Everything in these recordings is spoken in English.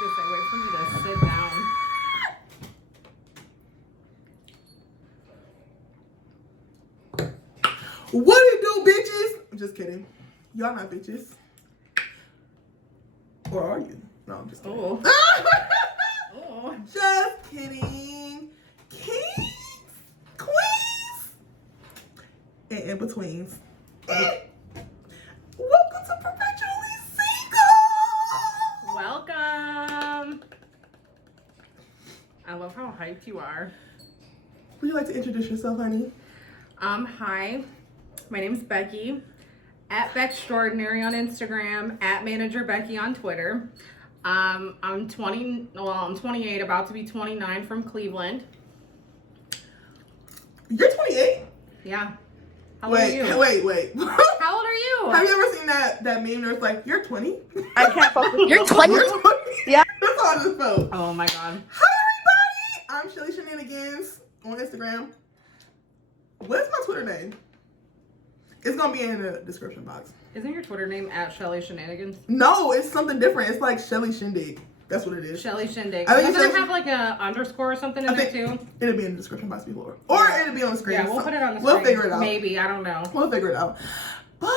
gonna say, wait for me to sit down. What it do, bitches? I'm just kidding. Y'all not bitches. Or are you? No, I'm just kidding. Oh. Oh. Just kidding. Kings, queens, and in-betweens. Welcome to Perpetually Single! Welcome. I love how hyped you are. Would you like to introduce yourself, honey? Hi. My name's Becky. At Beckstraordinary on Instagram. At Manager Becky on Twitter. I'm 28, about to be 29 from Cleveland. You're 28? Yeah. How old are you? Wait. How old are you? Have you ever seen that meme where it's like, you're 20? I can't focus. You're 20? Yeah. That's all I just felt. Oh my god. Hi, everybody. I'm Shelly Shenanigans on Instagram. What's my Twitter name? It's going to be in the description box. Isn't your Twitter name at Shelly Shenanigans? No, it's something different. It's like Shelly Shindig. That's what it is. Shelly Shindig. I think Doesn't it have like a underscore or something in there too? It'll be in the description box before. Or it'll be on the screen. Yeah, we'll put it on the screen. We'll figure it out. Maybe, I don't know. We'll figure it out. But,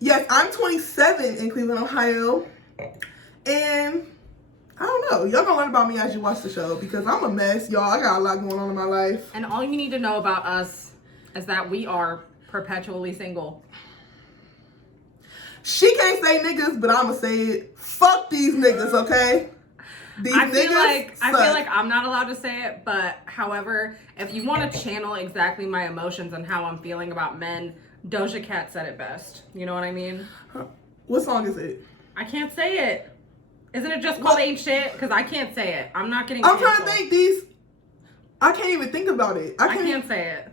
yes, I'm 27 in Cleveland, Ohio. And, I don't know. Y'all gonna learn about me as you watch the show because I'm a mess, y'all. I got a lot going on in my life. And all you need to know about us is that we are perpetually single. She can't say niggas, but I'ma say it. Fuck these niggas, okay? I feel like I'm not allowed to say it, but however, if you want to channel exactly my emotions and how I'm feeling about men, Doja Cat said it best. You know what I mean? What song is it? I can't say it. Isn't it just called Ain't Shit? Because I can't say it. I'm not getting I'm canceled. trying to think these. I can't even think about it. I can't say it.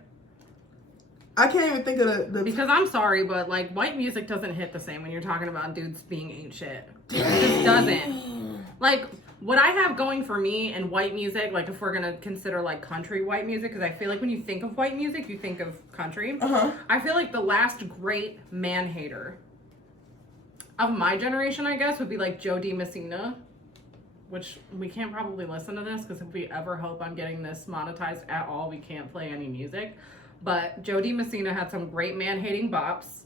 I can't even think of the Because I'm sorry, but like white music doesn't hit the same when you're talking about dudes being ain't shit. It just doesn't. Like what I have going for me in white music, like if we're gonna consider like country white music, because I feel like when you think of white music, you think of country. I feel like the last great man hater of my generation, I guess, would be like Joe Messina, which we can't probably listen to this because if we ever hope I'm getting this monetized at all, we can't play any music. But Joe Messina had some great man-hating bops.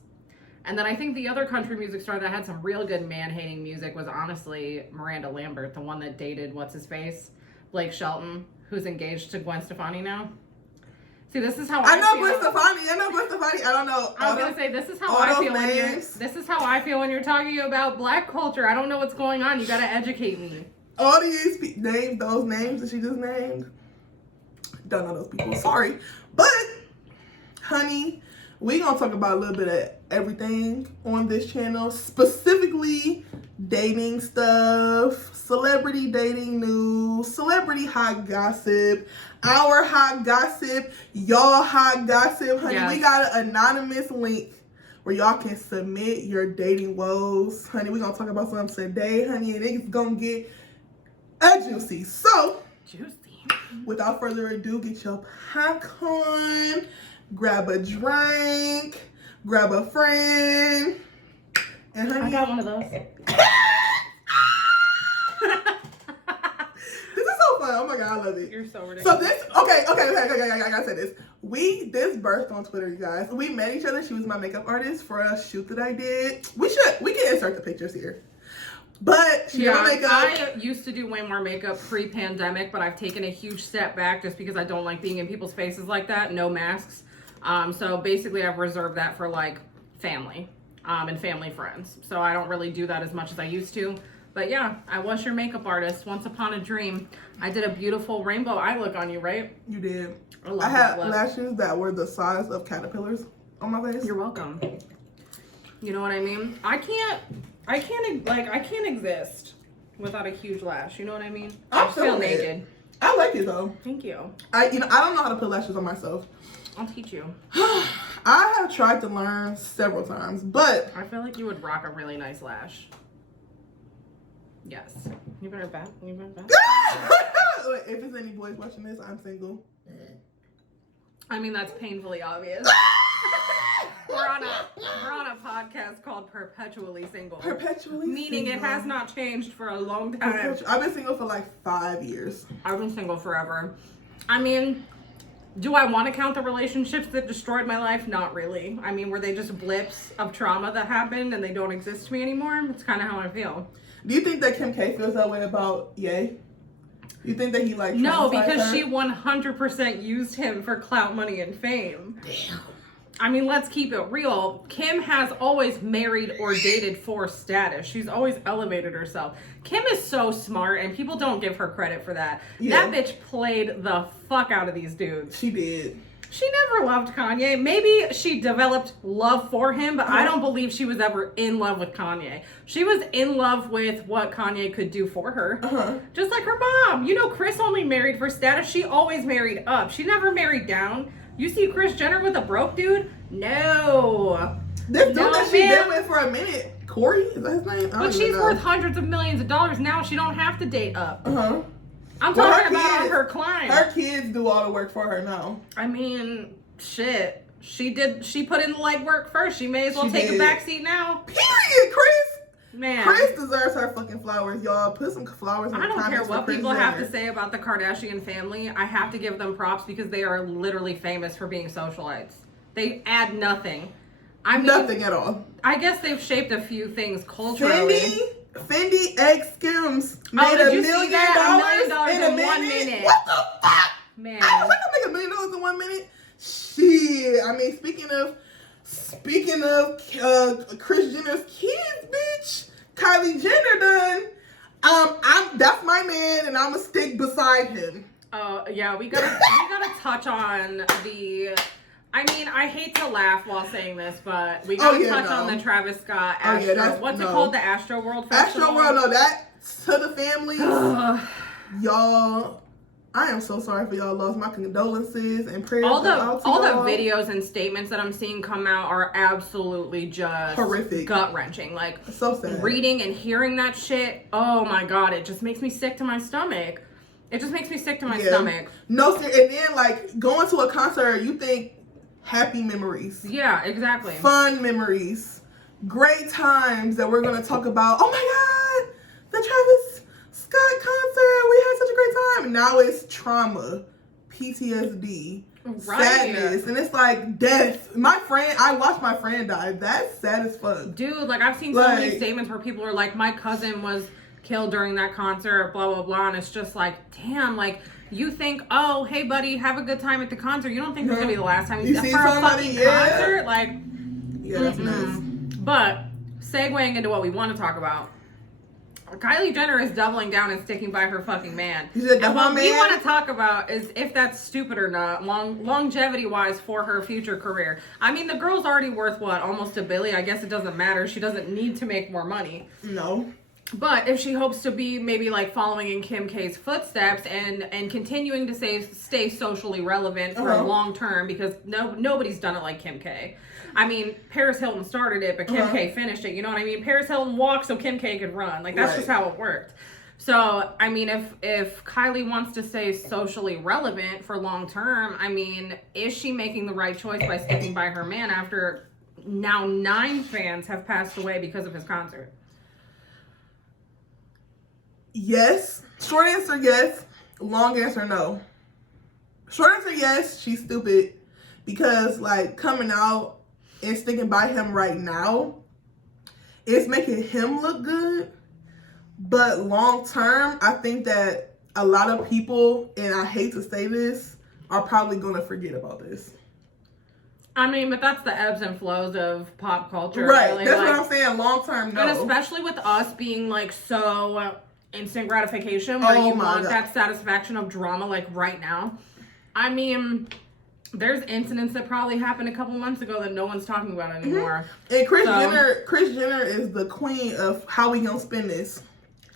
And then I think the other country music star that had some real good man-hating music was honestly Miranda Lambert, the one that dated, what's-his-face? Blake Shelton, who's engaged to Gwen Stefani now. See, this is how I know feel. Gwen Stefani. I don't know. I was going to say, this is how I feel when you're talking about black culture. I don't know what's going on. You got to educate me. All these names, those names that she just named, don't know those people. Sorry. But... honey, we gonna talk about a little bit of everything on this channel, specifically dating stuff, celebrity dating news, celebrity hot gossip, our hot gossip, y'all hot gossip, honey. Yes. We got an anonymous link where y'all can submit your dating woes, honey. We gonna talk about something today, honey, and it's gonna get juicy. So, without further ado, get your popcorn. Grab a drink, grab a friend, and honey, I got one of those. This is so fun. Oh my god, I love it. You're so ridiculous. So this, okay, I gotta say this. This birthed on Twitter, you guys. We met each other. She was my makeup artist for a shoot that I did. We can insert the pictures here. But she did my makeup. I used to do way more makeup pre-pandemic, but I've taken a huge step back just because I don't like being in people's faces like that. No masks. So basically I've reserved that for like family, and family friends. So I don't really do that as much as I used to. But yeah, I was your makeup artist once upon a dream. I did a beautiful rainbow eye look on you, right? You did. I had lashes that were the size of caterpillars on my face. You're welcome. You know what I mean? I can't exist without a huge lash. You know what I mean? I feel naked. I like it though. Thank you. I don't know how to put lashes on myself. I'll teach you. I have tried to learn several times, but I feel like you would rock a really nice lash. Yes. You better bet. If it's any boys watching this, I'm single. I mean, that's painfully obvious. We're on a podcast called Perpetually Single. Perpetually Meaning single. it has not changed for a long time. I've been single for like 5 years. I've been single forever. I mean, do I want to count the relationships that destroyed my life? Not really. I mean, were they just blips of trauma that happened and they don't exist to me anymore? It's kind of how I feel. Do you think that Kim K feels that way about Ye? You think that he like No, because her? she 100% used him for clout, money, and fame. Damn. I mean, let's keep it real. Kim has always married or dated for status. She's always elevated herself. Kim is so smart, and people don't give her credit for that. Yeah. That bitch played the fuck out of these dudes. She did. She never loved Kanye. Maybe she developed love for him, but I don't believe she was ever in love with Kanye. She was in love with what Kanye could do for her. Just like her mom. You know, Kris only married for status. She always married up. She never married down. You see Kris Jenner with a broke dude? No. This dude that she been with for a minute, Corey, is that his name? But she's worth hundreds of millions of dollars now. She don't have to date up. I'm Well, talking about on her climb. Her kids do all the work for her now. I mean, shit. She put in the legwork first. She may as well take a backseat now. Period, Kris. Man. Kris deserves her fucking flowers, y'all. Put some flowers in the I don't care comments for what Kris people Jenner. have to say about the Kardashian family. I have to give them props because they are literally famous for being socialites. They add nothing. I mean, nothing at all. I guess they've shaped a few things culturally. Fendi X Skims made did $1 you see million that? $1 million in 1 minute. What the fuck? Man. I was like, I make $1 million in 1 minute. Shit. I mean, speaking of Kris Jenner's kids, bitch, Kylie Jenner done. That's my man, and I'ma stick beside him. Yeah, we gotta touch on the. I mean, I hate to laugh while saying this, but we gotta touch on the Travis Scott Astro. What's it called? The Astro World Festival? Astro World, no, that to the family. Y'all, I am so sorry for y'all lost. My condolences and prayers. All the videos and statements that I'm seeing come out are absolutely just horrific, gut wrenching. Like so sad. Reading and hearing that shit. Oh my god, it just makes me sick to my stomach. It just makes me sick to my stomach. No, and then like going to a concert, you think happy memories. Yeah, exactly. Fun memories, great times that we're gonna talk about. Oh my god, the Travis Scott concert, we had such a great time. Now it's trauma, PTSD, sadness, and it's like death. I watched my friend die. That's sad as fuck. Dude, like I've seen so many statements where people are like, my cousin was killed during that concert, blah, blah, blah. And it's just like, damn, like you think, oh, hey buddy, have a good time at the concert. You don't think this is gonna be the last time you see for a fucking concert? Like, yeah, that's nice. But segueing into what we want to talk about, Kylie Jenner is doubling down and sticking by her fucking man. And what we want to talk about is if that's stupid or not, longevity-wise for her future career. I mean, the girl's already worth, what, almost $1 billion? I guess it doesn't matter. She doesn't need to make more money. No. But if she hopes to be maybe like following in Kim K's footsteps and continuing to stay socially relevant for a long term, because nobody's done it like Kim K. I mean, Paris Hilton started it, but Kim K finished it. You know what I mean? Paris Hilton walked so Kim K could run. Like, that's just how it worked. So, I mean, if Kylie wants to stay socially relevant for long term, I mean, is she making the right choice by sticking by her man after now 9 fans have passed away because of his concert? Yes. Short answer, yes. Long answer, no. Short answer, yes. She's stupid. Because, like, coming out and sticking by him right now, it's making him look good. But long term, I think that a lot of people, and I hate to say this, are probably going to forget about this. I mean, but that's the ebbs and flows of pop culture. Right. Really. That's what I'm saying. Long term, no. And especially with us being, like, so instant gratification, where you want that satisfaction of drama, like, right now. I mean, there's incidents that probably happened a couple months ago that no one's talking about anymore. And Kris Jenner is the queen of how we gonna spend this.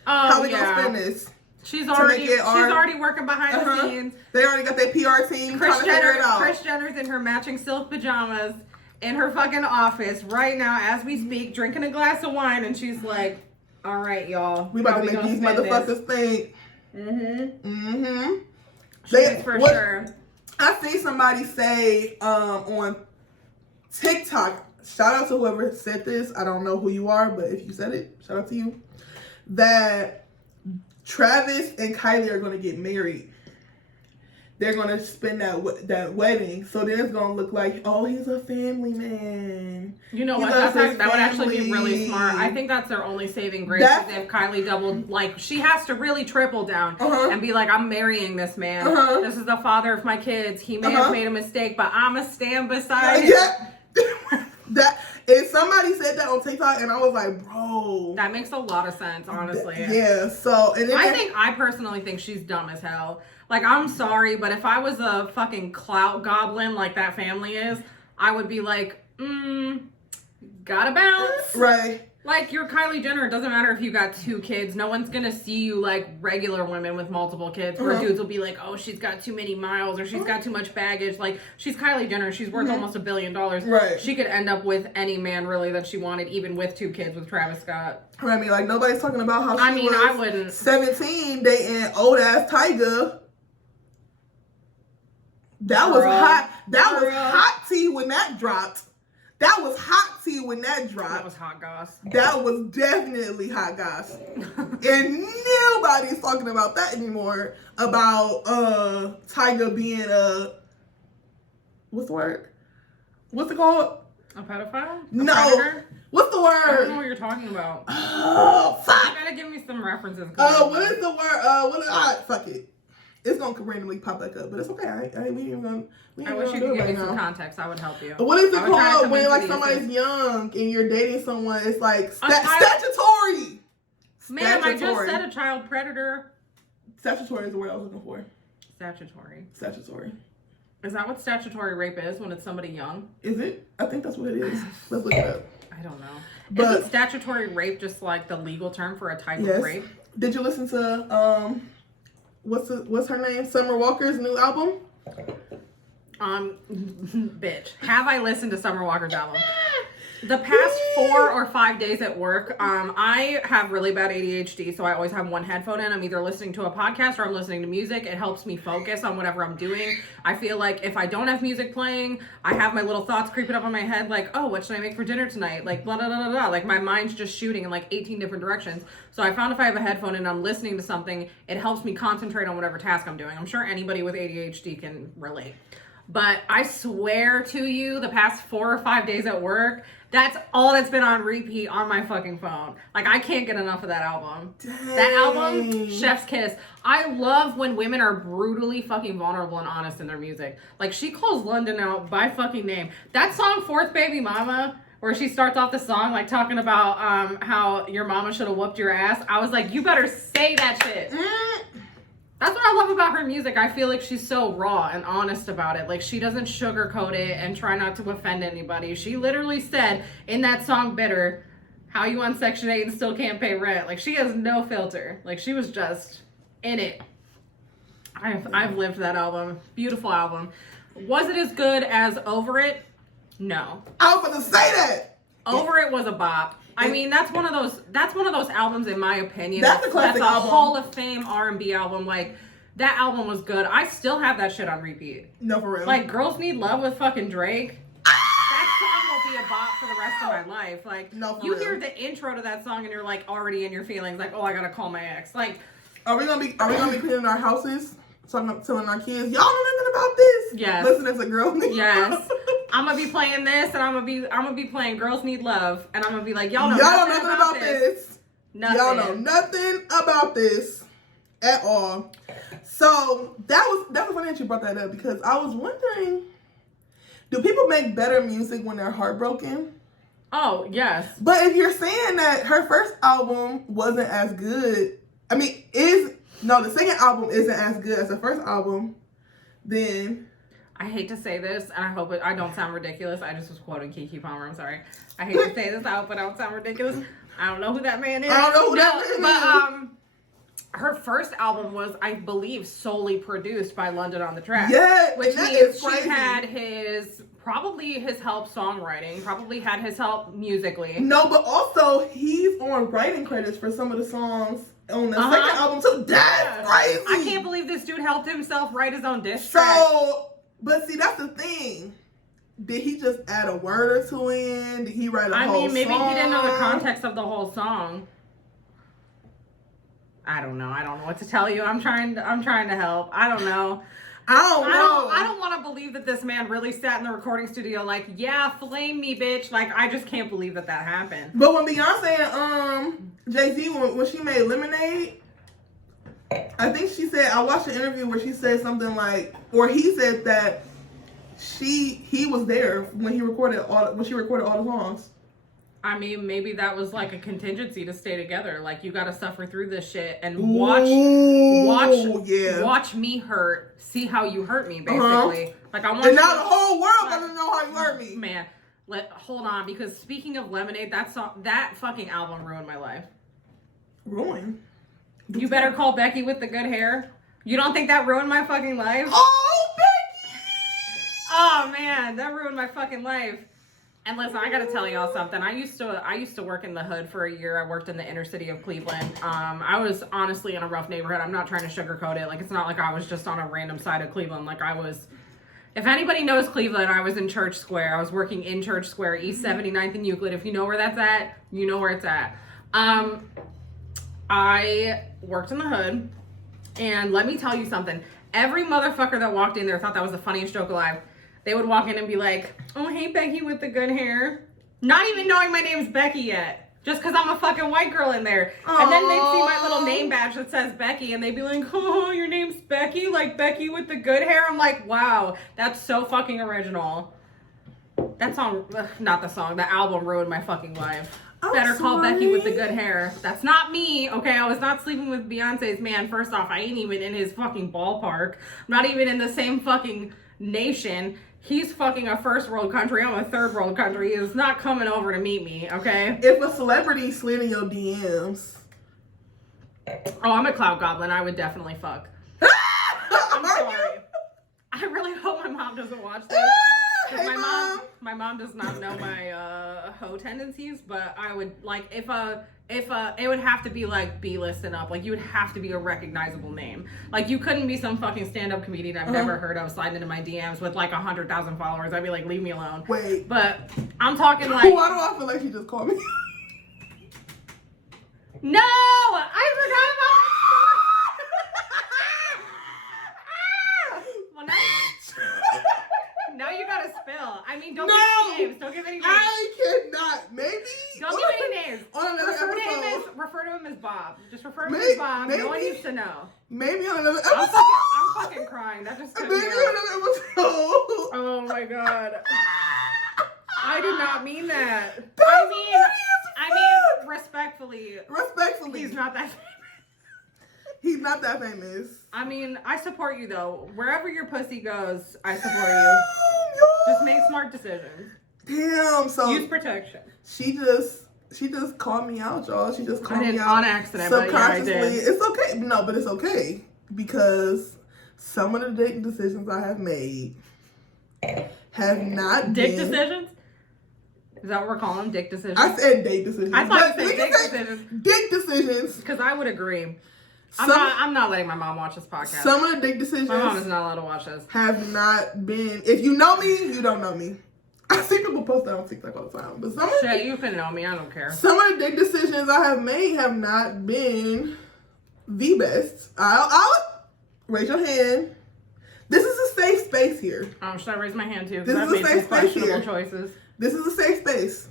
How we gonna spend this? She's already working behind the scenes. They already got their PR team trying to figure it out. Kris Jenner's in her matching silk pajamas in her fucking office right now as we speak, drinking a glass of wine, and she's like, all right, y'all. We about to make these motherfuckers think. She is for sure. I see somebody say on TikTok, shout out to whoever said this. I don't know who you are, but if you said it, shout out to you. That Travis and Kylie are going to get married. They're going to spend that wedding. So then it's going to look like, oh, he's a family man. You know what? That would actually be really smart. I think that's their only saving grace is if Kylie doubled, like, she has to really triple down and be like, I'm marrying this man. This is the father of my kids. He may have made a mistake, but I'm going to stand beside him. If somebody said that on TikTok, and I was like, bro. That makes a lot of sense, honestly. Yeah, so. And I personally think she's dumb as hell. Like, I'm sorry, but if I was a fucking clout goblin like that family is, I would be like, gotta bounce. Right. Like, you're Kylie Jenner. It doesn't matter if you got 2 kids. No one's gonna see you like regular women with multiple kids. Where dudes will be like, oh, she's got too many miles or she's got too much baggage. Like, she's Kylie Jenner. She's worth almost $1 billion. Right. She could end up with any man, really, that she wanted, even with 2 kids with Travis Scott. I mean, like, nobody's talking about how she was I wouldn't. 17 dating old-ass Tyga. That was hot. That was hot tea when that dropped. That was hot tea when that dropped. That was hot goss. That was definitely hot goss. And nobody's talking about that anymore. About Tyga being what's the word? What's it called? A pedophile? No. Predator? What's the word? I don't know what you're talking about. Oh, fuck. You gotta give me some references. What is the word? Fuck it. It's gonna randomly pop back up, but it's okay. I wish you could give me some context. I would help you. What is it called when like somebody's young and you're dating someone? It's like statutory. Ma'am, I just said a child predator. Statutory is the word I was looking for. Statutory. Is that what statutory rape is when it's somebody young? Is it? I think that's what it is. Let's look it up. I don't know. But, isn't statutory rape just like the legal term for a type of rape? Did you listen to what's her name? Summer Walker's new album? Bitch. Have I listened to Summer Walker's album? The past 4 or 5 days at work, I have really bad ADHD, so I always have one headphone in. I'm either listening to a podcast or I'm listening to music. It helps me focus on whatever I'm doing. I feel like if I don't have music playing, I have my little thoughts creeping up on my head, like, oh, what should I make for dinner tonight? Like, blah, blah, blah, blah, blah. Like, my mind's just shooting in like 18 different directions. So I found if I have a headphone and I'm listening to something, it helps me concentrate on whatever task I'm doing. I'm sure anybody with ADHD can relate. But I swear to you, the past 4 or 5 days at work, that's all that's been on repeat on my fucking phone. Like, I can't get enough of that album. Dang. That album, Chef's Kiss. I love when women are brutally fucking vulnerable and honest in their music. Like, she calls London out by fucking name. That song, Fourth Baby Mama, where she starts off the song, like, talking about how your mama should have whooped your ass. I was like, you better say that shit. That's what I love about her music. I feel like she's so raw and honest about it. Like, she doesn't sugarcoat it and try not to offend anybody. She literally said in that song, Bitter, how you on Section 8 and still can't pay rent. Like, she has no filter. Like, she was just in it. I've lived that album. Beautiful album. Was it as good as Over It? No. I was going to say that. Over It was a bop. I mean, that's one of those albums, in my opinion. That's a classic album. Hall of Fame R&B album. Like, that album was good. I still have that shit on repeat. No, for real. Like, Girls Need Love with fucking Drake. That song will be a bop for the rest of my life. Like, no, for you real. hear the intro to that song and you're like already in your feelings. Like, oh, I gotta call my ex. Like, are we gonna be cleaning our houses? Telling our kids, y'all know nothing about this. Yes. Listen as a girl. Yes. I'm gonna be playing this, and I'm gonna be playing Girls Need Love, and I'm gonna be like, y'all know nothing about this. Nothing. Y'all know nothing about this at all. So that was funny that you brought that up, because I was wondering, do people make better music when they're heartbroken? Oh, yes. But if you're saying that her first album wasn't as good, I mean, the second album isn't as good as the first album, then I hate to say this, and I hope I don't sound ridiculous. I just was quoting Kiki Palmer. I'm sorry. I hate to say this. I hope I don't sound ridiculous. I don't know who that man is. I don't know who that man is. But her first album was, I believe, solely produced by London on the Track. Yeah, which that means is crazy. She had probably his help songwriting, probably had his help musically. No, but also he's on writing credits for some of the songs on the second album too. That's crazy. I can't believe this dude helped himself write his own diss track. But see, that's the thing. did he just add a word or two in? Did he write a whole song? I mean, maybe he didn't know the context of the whole song. I don't know. I don't know what to tell you. I'm trying to help. I don't know. I don't want to believe that this man really sat in the recording studio like, yeah, flame me, bitch. Like, I just can't believe that happened. But when Beyonce and Jay-Z, when she made Lemonade, I think she said, I watched an interview where she said something like, or he said that he was there when she recorded all the songs. I mean, maybe that was like a contingency to stay together. Like, you got to suffer through this shit and watch me hurt. See how you hurt me, basically. Like, I want. And now the whole world doesn't know how you hurt me. Man, hold on, because speaking of Lemonade, that fucking album ruined my life. Ruined. You better call Becky with the good hair. You don't think that ruined my fucking life? Oh, Becky! Oh man, that ruined my fucking life. And listen, I gotta tell y'all something. I used to work in the hood for a year. I worked in the inner city of Cleveland. I was honestly in a rough neighborhood. I'm not trying to sugarcoat it. Like, it's not like I was just on a random side of Cleveland. Like, I was, if anybody knows Cleveland, I was in Church Square. I was working in Church Square, East 79th and Euclid. If you know where that's at, you know where it's at. I worked in the hood, and let me tell you something. Every motherfucker that walked in there thought that was the funniest joke alive. They would walk in and be like, oh, hey, Becky with the good hair. Not even knowing my name's Becky yet. Just because I'm a fucking white girl in there. Aww. And then they'd see my little name badge that says Becky, and they'd be like, oh, your name's Becky? Like Becky with the good hair? I'm like, wow, that's so fucking original. That song, not the song, the album ruined my fucking life. Better call Becky with the good hair. That's not me, okay? I was not sleeping with Beyonce's man. First off, I ain't even in his fucking ballpark. I'm not even in the same fucking nation. He's fucking a first world country. I'm a third world country. He's not coming over to meet me, okay? If a celebrity slid in your DMs. Oh, I'm a cloud goblin. I would definitely fuck. I'm sorry. I really hope my mom doesn't watch this. Hey, my mom does not know my hoe tendencies, but I would like if it would have to be like B-list and up. Like, you would have to be a recognizable name. Like, you couldn't be some fucking stand-up comedian I've never heard of sliding into my DMs with like 100,000 followers. I'd be like, leave me alone. Wait. But I'm talking like. Why do I feel like she just called me? No, I forgot about that. Well, now you gotta spill. I mean, don't give any names. Don't give any names. I cannot. Maybe. Don't give any names. On another episode. Refer to him as Bob. Just refer to him as Bob. Maybe, no one needs to know. Maybe on another episode. I'm fucking crying. That just took me Maybe out. on another episode. Oh my god. I did not mean that. I mean, respectfully. He's not that famous. He's not that famous. I mean, I support you though. Wherever your pussy goes, I support you. Just make smart decisions. Damn. So use protection. She just called me out, y'all. She just called me out on accident. Subconsciously. But yeah, I did. It's okay. No, but it's okay because some of the dating decisions I have made have not been decisions. Is that what we're calling them? Dick decisions? I said date decisions. I thought you said dick decisions. Dick decisions. Because I would agree. I'm not letting my mom watch this podcast. Some of the dick decisions. My mom is not allowed to watch this. Have not been. If you know me, you don't know me. I see people post that on TikTok all the time. But Shit, you can know me. I don't care. Some of the dick decisions I have made have not been the best. I'll raise your hand. This is a safe space here. Oh, should I raise my hand too? This I've is a made safe some space questionable here. choices. This is a safe space.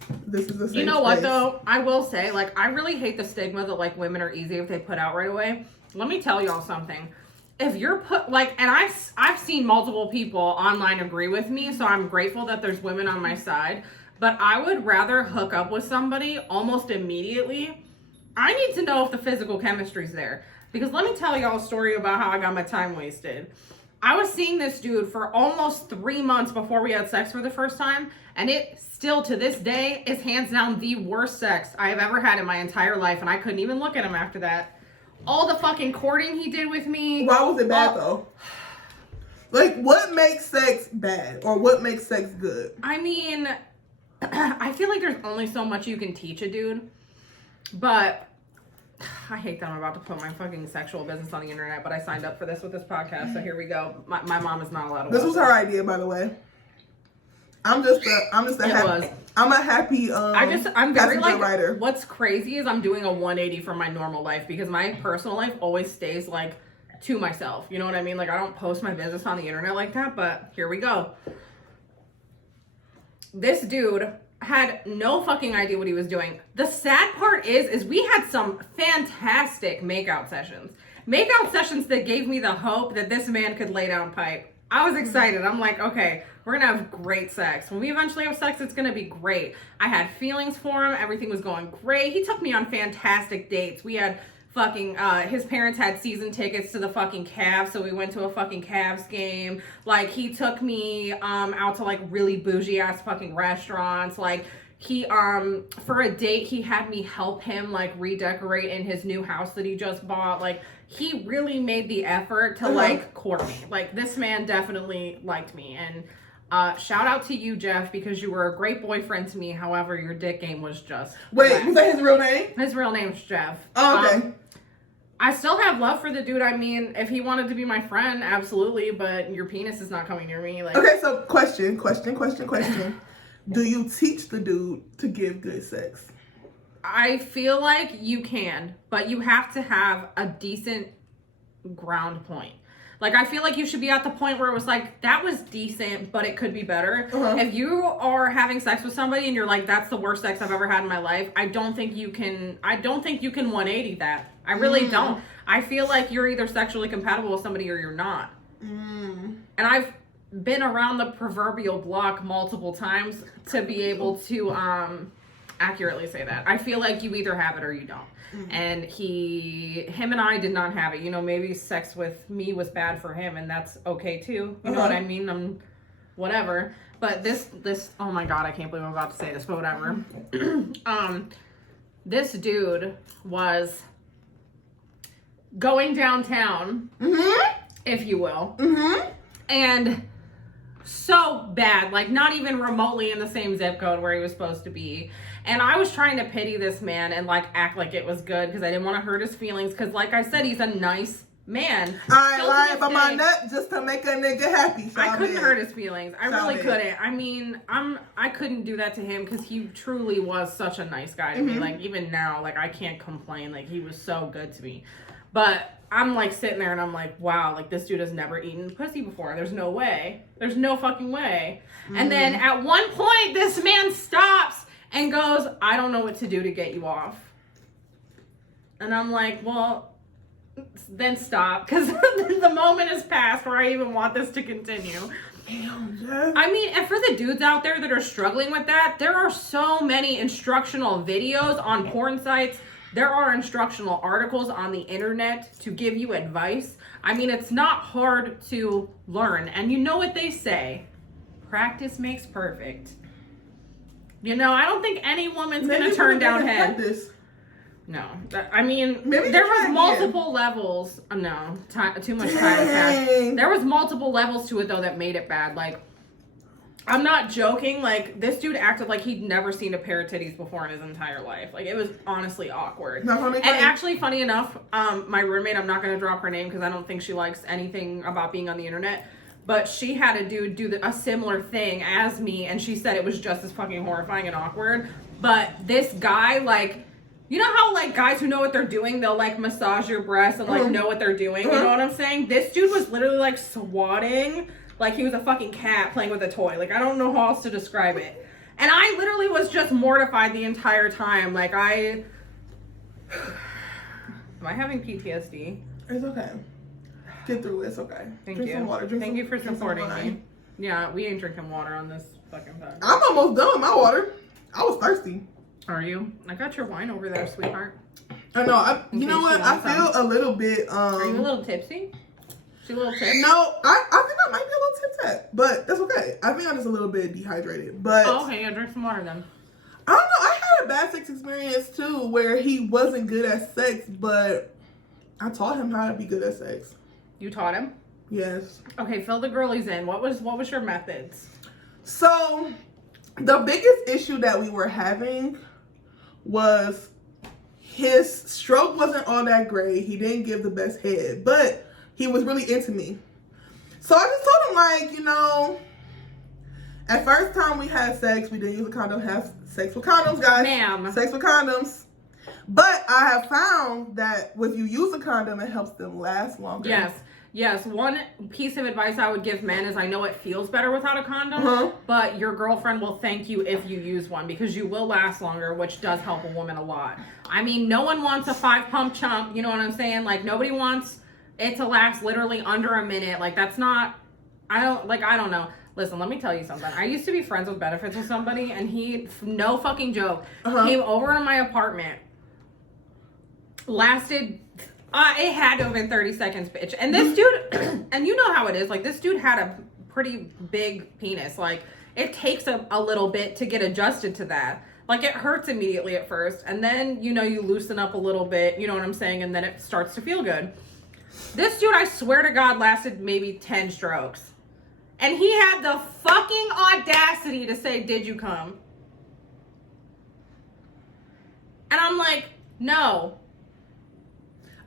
You know what though? I will say, like, I really hate the stigma that like women are easy if they put out right away. Let me tell y'all something. If you're put like, and I've seen multiple people online agree with me, so I'm grateful that there's women on my side. But I would rather hook up with somebody almost immediately. I need to know if the physical chemistry's there. Because let me tell y'all a story about how I got my time wasted. I was seeing this dude for almost 3 months before we had sex for the first time, and it still to this day is hands down the worst sex I have ever had in my entire life, and I couldn't even look at him after that. All the fucking courting he did with me. Why was it bad though? Like, what makes sex bad or what makes sex good? I mean, I feel like there's only so much you can teach a dude, but I hate that I'm about to put my fucking sexual business on the internet, but I signed up for this with this podcast, so here we go. My mom is not allowed to watch This was her idea, by the way. I'm just a It happy. was. I'm a happy. I'm very passenger like. rider. What's crazy is I'm doing a 180 from my normal life because my personal life always stays like to myself. You know what I mean? Like I don't post my business on the internet like that. But here we go. This dude had no fucking idea what he was doing. The sad part is we had some fantastic makeout sessions. Makeout sessions that gave me the hope that this man could lay down pipe. I was excited. I'm like, okay, we're gonna have great sex. When we eventually have sex, it's gonna be great. I had feelings for him. Everything was going great. He took me on fantastic dates. We had fucking, his parents had season tickets to the fucking Cavs, so we went to a fucking Cavs game. Like, he took me out to like really bougie ass fucking restaurants. Like, he for a date he had me help him like redecorate in his new house that he just bought. Like, he really made the effort to like court me. Like, this man definitely liked me. And shout out to you, Jeff, because you were a great boyfriend to me. However, your dick game was just wait, was that his real name? His real name's Jeff. Oh, okay. I still have love for the dude. I mean, if he wanted to be my friend, absolutely, but your penis is not coming near me. Like, okay, so question. Do you teach the dude to give good sex? I feel like you can, but you have to have a decent ground point. Like, I feel like you should be at the point where it was like, that was decent, but it could be better. If you are having sex with somebody and you're like, that's the worst sex I've ever had in my life, I don't think you can 180 that. I really don't. I feel like you're either sexually compatible with somebody or you're not. And I've been around the proverbial block multiple times to be able to accurately say that. I feel like you either have it or you don't. And him and I did not have it. You know, maybe sex with me was bad for him, and that's okay too. You know what I mean? Whatever. But this, oh my God, I can't believe I'm about to say this, but whatever. This dude was going downtown, if you will, and so bad, like not even remotely in the same zip code where he was supposed to be. And I was trying to pity this man and like act like it was good because I didn't want to hurt his feelings because, like I said, he's a nice man. I lied about my nut just to make a nigga happy. I couldn't hurt his feelings. I really couldn't. I mean, I couldn't do that to him because he truly was such a nice guy to me. Like, even now, like, I can't complain. Like, he was so good to me. But I'm like sitting there and I'm like, wow, like this dude has never eaten pussy before. There's no way. There's no fucking way. And then at one point, this man stops and goes, I don't know what to do to get you off. And I'm like, well, then stop, because the moment has passed where I even want this to continue. I mean, and for the dudes out there that are struggling with that, there are so many instructional videos on porn sites. There are instructional articles on the internet to give you advice. I mean, it's not hard to learn. And you know what they say, practice makes perfect. You know, I don't think any woman's going to turn down head. No. I mean, maybe there was multiple levels. No, too much time passed. There was multiple levels to it, though, that made it bad. Like, I'm not joking. Like, this dude acted like he'd never seen a pair of titties before in his entire life. Like, it was honestly awkward. And actually, funny enough, my roommate, I'm not going to drop her name because I don't think she likes anything about being on the internet, but she had a dude do a similar thing as me, and she said it was just as fucking horrifying and awkward. But this guy, like, you know how, like, guys who know what they're doing, they'll, like, massage your breasts and, like, know what they're doing? You know what I'm saying? This dude was literally, like, swatting like he was a fucking cat playing with a toy. Like, I don't know how else to describe it. And I literally was just mortified the entire time. Like, am I having PTSD? It's okay. Get through it. It's okay. Thank you. Some water. Thank you for supporting me. Yeah, we ain't drinking water on this fucking time. I'm almost done with my water. I was thirsty. Are you? I got your wine over there, sweetheart. I know. You know what? I feel a little bit. Are you a little tipsy? A little tip? No, I think I might be a little tipsy, but that's okay. I think I'm just a little bit dehydrated. But okay, yeah, drink some water then. I don't know. I had a bad sex experience too, where he wasn't good at sex, but I taught him how to be good at sex. You taught him? Yes. Okay, fill the girlies in. What was your methods? So, the biggest issue that we were having was his stroke wasn't all that great. He didn't give the best head, but he was really into me. So I just told him, like, you know, At first time we had sex, we didn't use a condom. Have sex with condoms, guys. Ma'am. Sex with condoms. But I have found that if you use a condom, it helps them last longer. Yes. One piece of advice I would give men is I know it feels better without a condom, but your girlfriend will thank you if you use one because you will last longer, which does help a woman a lot. I mean, no one wants a 5-pump chump. You know what I'm saying? Like, nobody wants it to last literally under a minute. Like, that's not, I don't know. Listen, let me tell you something. I used to be friends with benefits with somebody, and he, no fucking joke, came over to my apartment. Lasted, it had to have been 30 seconds, bitch. And this dude, and you know how it is, like, this dude had a pretty big penis. Like, it takes a little bit to get adjusted to that. Like, it hurts immediately at first, and then, you know, you loosen up a little bit, you know what I'm saying, and then it starts to feel good. This dude, I swear to God, lasted maybe 10 strokes. And he had the fucking audacity to say, "Did you come?" And I'm like, no.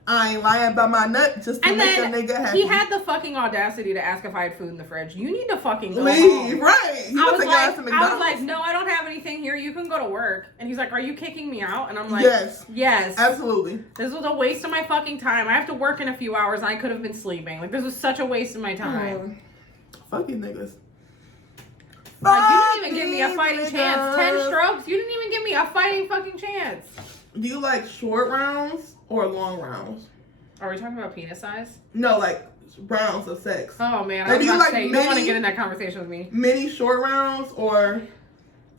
I ain't lying about my nut just to make a nigga happy. He had the fucking audacity to ask if I had food in the fridge. You need to fucking go leave, home. right? I was like, no, I don't have anything here. You can go to work. And he's like, are you kicking me out? And I'm like, yes, absolutely. This was a waste of my fucking time. I have to work in a few hours. And I could have been sleeping. Like, this was such a waste of my time. Fuck you niggas. Like, you didn't even give me a fighting chance. 10 strokes. You didn't even give me a fighting fucking chance. Do you like short rounds or long rounds? Are we talking about penis size? No, like rounds of sex. Oh man, like, I was about to say, you don't want to get in that conversation with me. Many short rounds or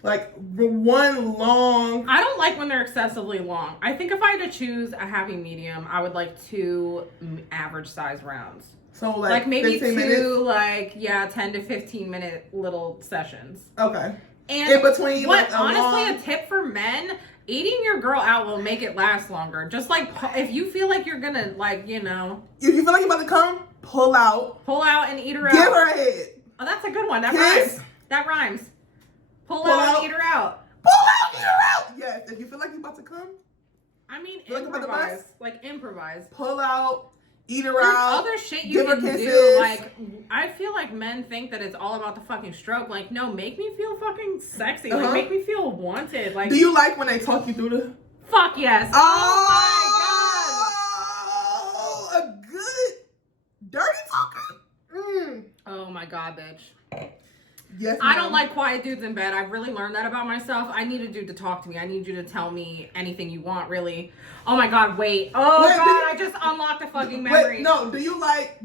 like one long? I don't like when they're excessively long. I think if I had to choose a happy medium, I would like 2 average size rounds. So like maybe 2 minutes? 10 to 15 minute little sessions. Okay. And in between, what honestly a tip for men, eating your girl out will make it last longer. Just like if you feel like you're gonna if you feel like you're about to come, pull out and eat her out. Give her a head. Oh, that's a good one. That rhymes. Pull out and eat her out. Pull out, eat her out. Yes, if you feel like you're about to come. I mean, improvise. Like improvise. Pull out. Eat her There's out. Other shit you can do. Like, I feel like men think that it's all about the fucking stroke. Like, no, make me feel fucking sexy. Like, make me feel wanted. Like, do you like when they talk you through the? Fuck yes. Oh my god. A good dirty talker. Oh my god, bitch. Yes. I don't like quiet dudes in bed. I've really learned that about myself. I need a dude to talk to me. I need you to tell me anything you want, really. Oh my god, wait. Oh god, I just unlocked a fucking memory. Wait, no, do you like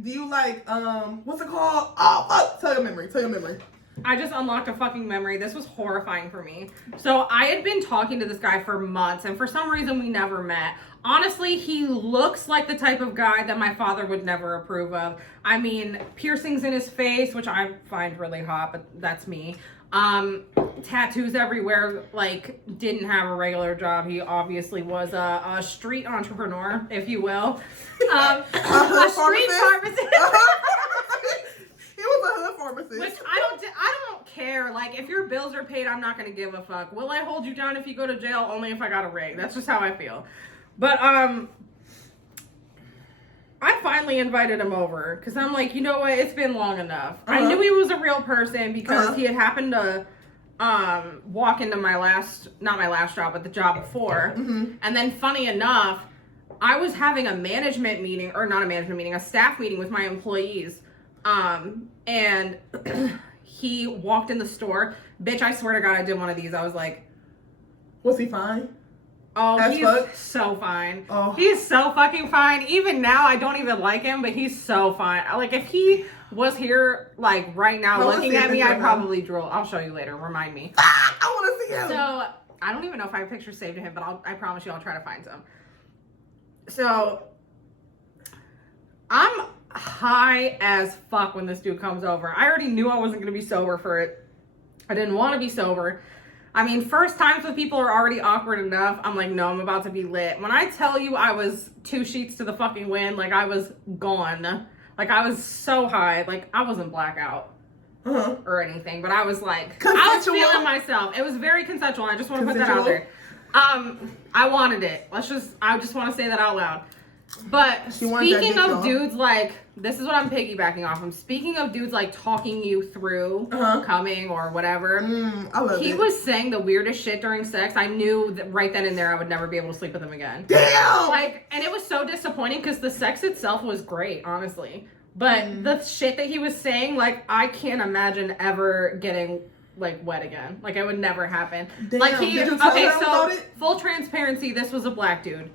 what's it called? Oh fuck. Tell your memory. I just unlocked a fucking memory. This was horrifying for me. So I had been talking to this guy for months, and for some reason we never met. Honestly, he looks like the type of guy that my father would never approve of. I mean, piercings in his face, which I find really hot, but that's me. Tattoos everywhere, like, didn't have a regular job. He obviously was a street entrepreneur, if you will. A street pharmacist. He was a hood pharmacist. Which I don't care. Like, if your bills are paid, I'm not gonna give a fuck. Will I hold you down if you go to jail? Only if I got a rig. That's just how I feel. But I finally invited him over because I'm like, you know what? It's been long enough. I knew he was a real person because he had happened to walk into not my last job, but the job before. And then funny enough, I was having a management meeting, or not a management meeting, a staff meeting with my employees. And he walked in the store. Bitch, I swear to God, I did one of these. I was like, was he fine? Oh, he's so fine. Oh. He's so fucking fine. Even now, I don't even like him, but he's so fine. Like, if he was here, like, right now looking at me, I'd probably drool. I'll show you later. Remind me. I want to see him. So, I don't even know if I have pictures saved of him, but I promise you I'll try to find some. So, I'm high as fuck when this dude comes over. I already knew I wasn't going to be sober for it. I didn't want to be sober. I mean, first times with people are already awkward enough. I'm like, no, I'm about to be lit. When I tell you I was 2 sheets to the fucking wind, like I was gone. Like I was so high. Like I wasn't blackout or anything, but I was like, I was feeling myself. It was very consensual. I just want to put that out there. I wanted it. I just want to say that out loud. But She wanted that speaking dick, of y'all. dudes, like, this is what I'm piggybacking off of. Speaking of dudes, like, talking you through coming or whatever. I love He it. was saying the weirdest shit during sex. I knew that right then and there I would never be able to sleep with him again. Damn! Like, and it was so disappointing because the sex itself was great, honestly. But the shit that he was saying, like, I can't imagine ever getting, like, wet again. Like, it would never happen. Damn, Like, did you tell him so, about it? full transparency, this was a black dude.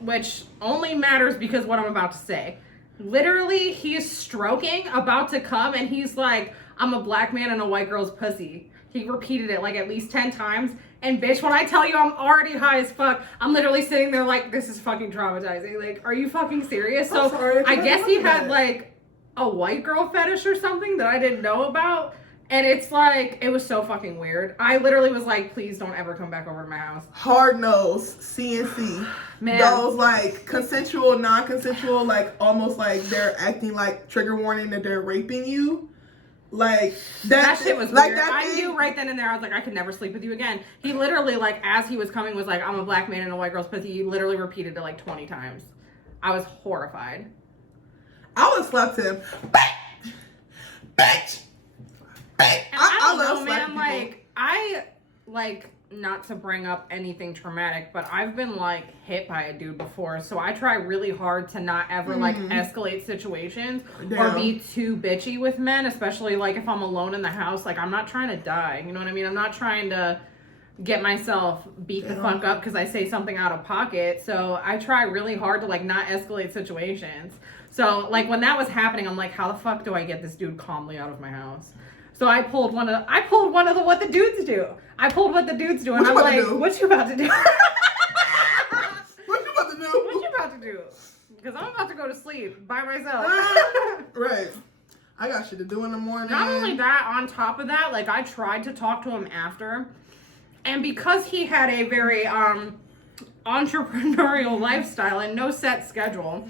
Which only matters because what I'm about to say. Literally, he's stroking, about to come, and he's like, I'm a black man in a white girl's pussy. He repeated it like at least 10 times. And bitch, when I tell you I'm already high as fuck, I'm literally sitting there like, this is fucking traumatizing. Like, are you fucking serious? So sorry, I guess he had that. like a white girl fetish or something that I didn't know about. And it's like, it was so fucking weird. I literally was like, please don't ever come back over to my house. Hard nose, CNC. Man. Those like consensual, non-consensual, like almost like they're acting like trigger warning that they're raping you. Like that shit was like weird. that I thing- knew right then and there, I was like, I could never sleep with you again. He literally, like, as he was coming, was like, I'm a black man in a white girl's pussy. He literally repeated it like 20 times. I was horrified. I would slap him. Bitch! Bitch! Bitch! And I don't love know, slapping man. people. Like, I, like, not to bring up anything traumatic, but I've been, like, hit by a dude before. So I try really hard to not ever, like, escalate situations or Damn. be too bitchy with men, especially, like, if I'm alone in the house. Like, I'm not trying to die. You know what I mean? I'm not trying to get myself beat the fuck up because I say something out of pocket. So I try really hard to, like, not escalate situations. So, like, when that was happening, I'm like, how the fuck do I get this dude calmly out of my house? So I pulled one of the what the dudes do. I pulled what the dudes do, and What I'm you about like, to do? what you about to do? What you about to do? What you about to do? Because I'm about to go to sleep by myself. Right. I got shit to do in the morning. Not only that, on top of that, like, I tried to talk to him after, and because he had a very entrepreneurial lifestyle and no set schedule,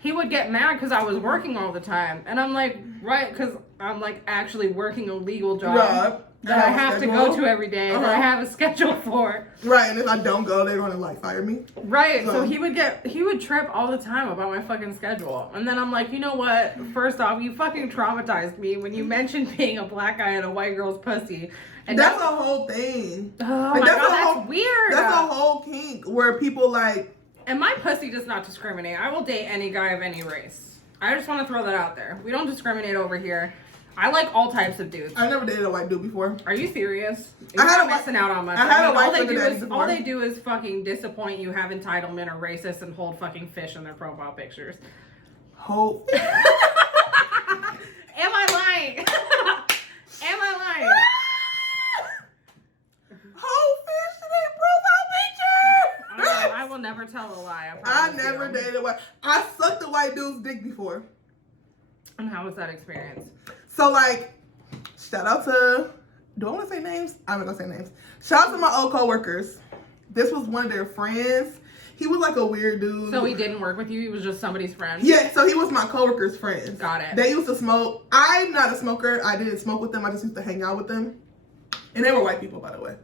he would get mad because I was working all the time. And I'm like, right, because I'm like actually working a legal job Right. that I have to go to every day, that I have a schedule for. Right, and if I don't go, they're gonna like fire me. Right, so he would trip all the time about my fucking schedule. And then I'm like, you know what? First off, you fucking traumatized me when you mentioned being a black guy in a white girl's pussy. And That's a whole thing. oh Like, my that's god, a that's whole- weird. That's a whole kink where people like. And my pussy does not discriminate. I will date any guy of any race. I just want to throw that out there. We don't discriminate over here. I like all types of dudes. I never dated a white dude before. Are you serious? I You're had not a wi- missing out on much. I had a white all they sugar do daddy is before. all they do is fucking disappoint you, have entitlement, are racist, and hold fucking fish in their profile pictures. Hope. Am I lying? Am I lying? Whole fish in their profile picture. I will never tell a lie. I promise never you. dated a white. I sucked a white dude's dick before. And how was that experience? So like, shout out to. Do I want to say names? I'm not gonna say names. Shout out to my old coworkers. This was one of their friends. He was like a weird dude. So he didn't work with you? He was just somebody's friend? Yeah, so he was my coworker's friend. Got it. They used to smoke. I'm not a smoker. I didn't smoke with them. I just used to hang out with them. And they were white people, by the way.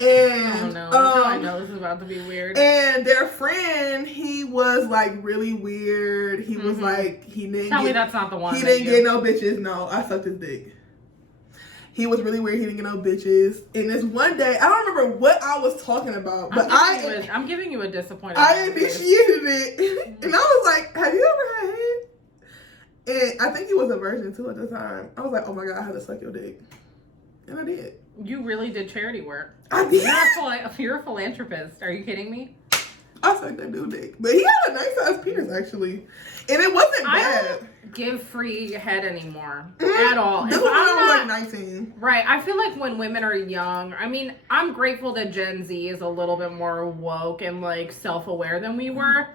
And Oh no, that's how I know this is about to be weird. and their friend, he was like really weird. He was like, he didn't Tell me get, that's not the one. he that didn't you- get no bitches. No, I sucked his dick. He was really weird. He didn't get no bitches. And this one day, I don't remember what I was talking about, but I'm giving you a disappointed. I face. initiated it. And I was like, have you ever had head? And I think he was a virgin too at the time. I was like, oh my God, I had to suck your dick. And I did. You really did charity work. I did. You're a philanthropist. Are you kidding me? I sucked that dude dick. But he had a nice size penis actually. And it wasn't I bad. don't give free head anymore at all. This If was when I'm I was not- like 19. Right. I feel like when women are young, I mean, I'm grateful that Gen Z is a little bit more woke and like self-aware than we were.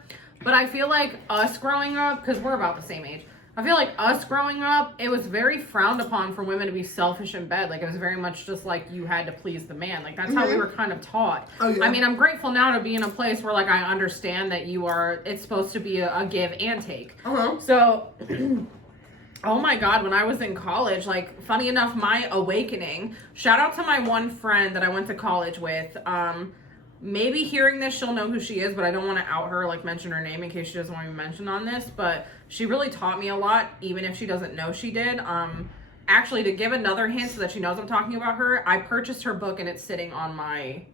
But I feel like us growing up, because we're about the same age, I feel like us growing up, it was very frowned upon for women to be selfish in bed. Like, it was very much just like you had to please the man. Like, that's how we were kind of taught. Oh, yeah. I mean, I'm grateful now to be in a place where, like, I understand that it's supposed to be a give and take. Uh-huh. So, oh my God, when I was in college, like, funny enough, my awakening, shout out to my one friend that I went to college with. maybe hearing this, she'll know who she is, but I don't want to out her, like mention her name in case she doesn't want to be mentioned on this. But she really taught me a lot, even if she doesn't know she did. Actually, to give another hint so that she knows I'm talking about her, I purchased her book and it's sitting on my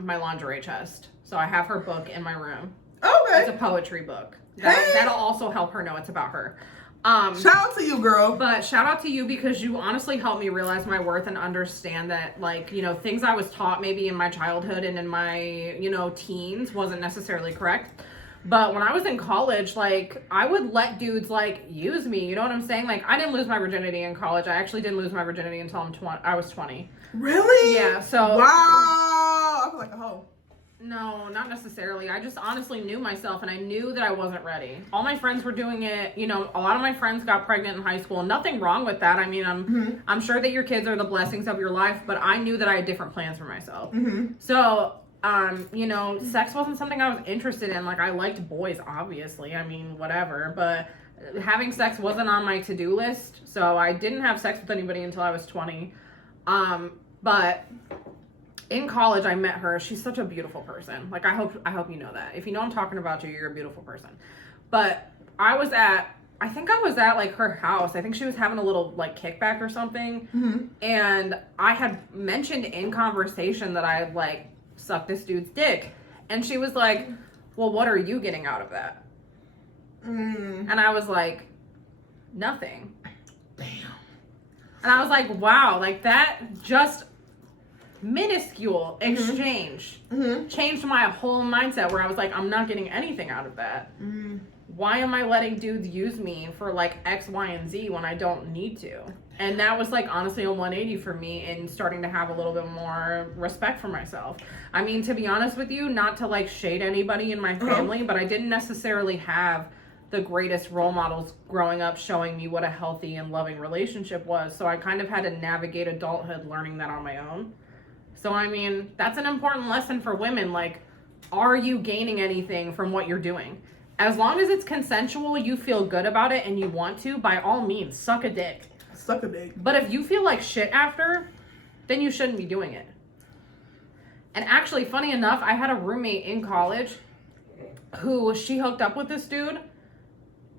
my lingerie chest. So I have her book in my room. Okay. It's a poetry book. That'll also help her know it's about her. Shout out to you, girl. But shout out to you because you honestly helped me realize my worth and understand that, like, you know, things I was taught maybe in my childhood and in my, you know, teens wasn't necessarily correct. But when I was in college, like, I would let dudes, like, use me. You know what I'm saying? Like, I didn't lose my virginity in college. I actually didn't lose my virginity until I was 20. Really? Yeah, so. Wow. I feel like a hoe. No, not necessarily. I just honestly knew myself and I knew that I wasn't ready. All my friends were doing it. You know, a lot of my friends got pregnant in high school. Nothing wrong with that. I mean, I'm sure that your kids are the blessings of your life, but I knew that I had different plans for myself. So, you know, sex wasn't something I was interested in. Like, I liked boys, obviously. I mean, whatever. But having sex wasn't on my to-do list. So I didn't have sex with anybody until I was 20. But in college, I met her. She's such a beautiful person. Like, I hope you know that. If you know I'm talking about you, you're a beautiful person. But I think I was at, like, her house. I think she was having a little, like, kickback or something. And I had mentioned in conversation that I had, like, sucked this dude's dick. And she was like, well, what are you getting out of that? And I was like, nothing. Damn. And I was like, wow, like, that just minuscule exchange changed my whole mindset where I was like, I'm not getting anything out of that. Why am I letting dudes use me for like X, Y, and Z when I don't need to? And that was like honestly a 180 for me in starting to have a little bit more respect for myself. I mean, to be honest with you, not to like shade anybody in my family, but I didn't necessarily have the greatest role models growing up showing me what a healthy and loving relationship was. So I kind of had to navigate adulthood learning that on my own. So, I mean, that's an important lesson for women. Like, are you gaining anything from what you're doing? As long as it's consensual, you feel good about it, and you want to, by all means, suck a dick. Suck a dick. But if you feel like shit after, then you shouldn't be doing it. And actually, funny enough, I had a roommate in college who she hooked up with this dude.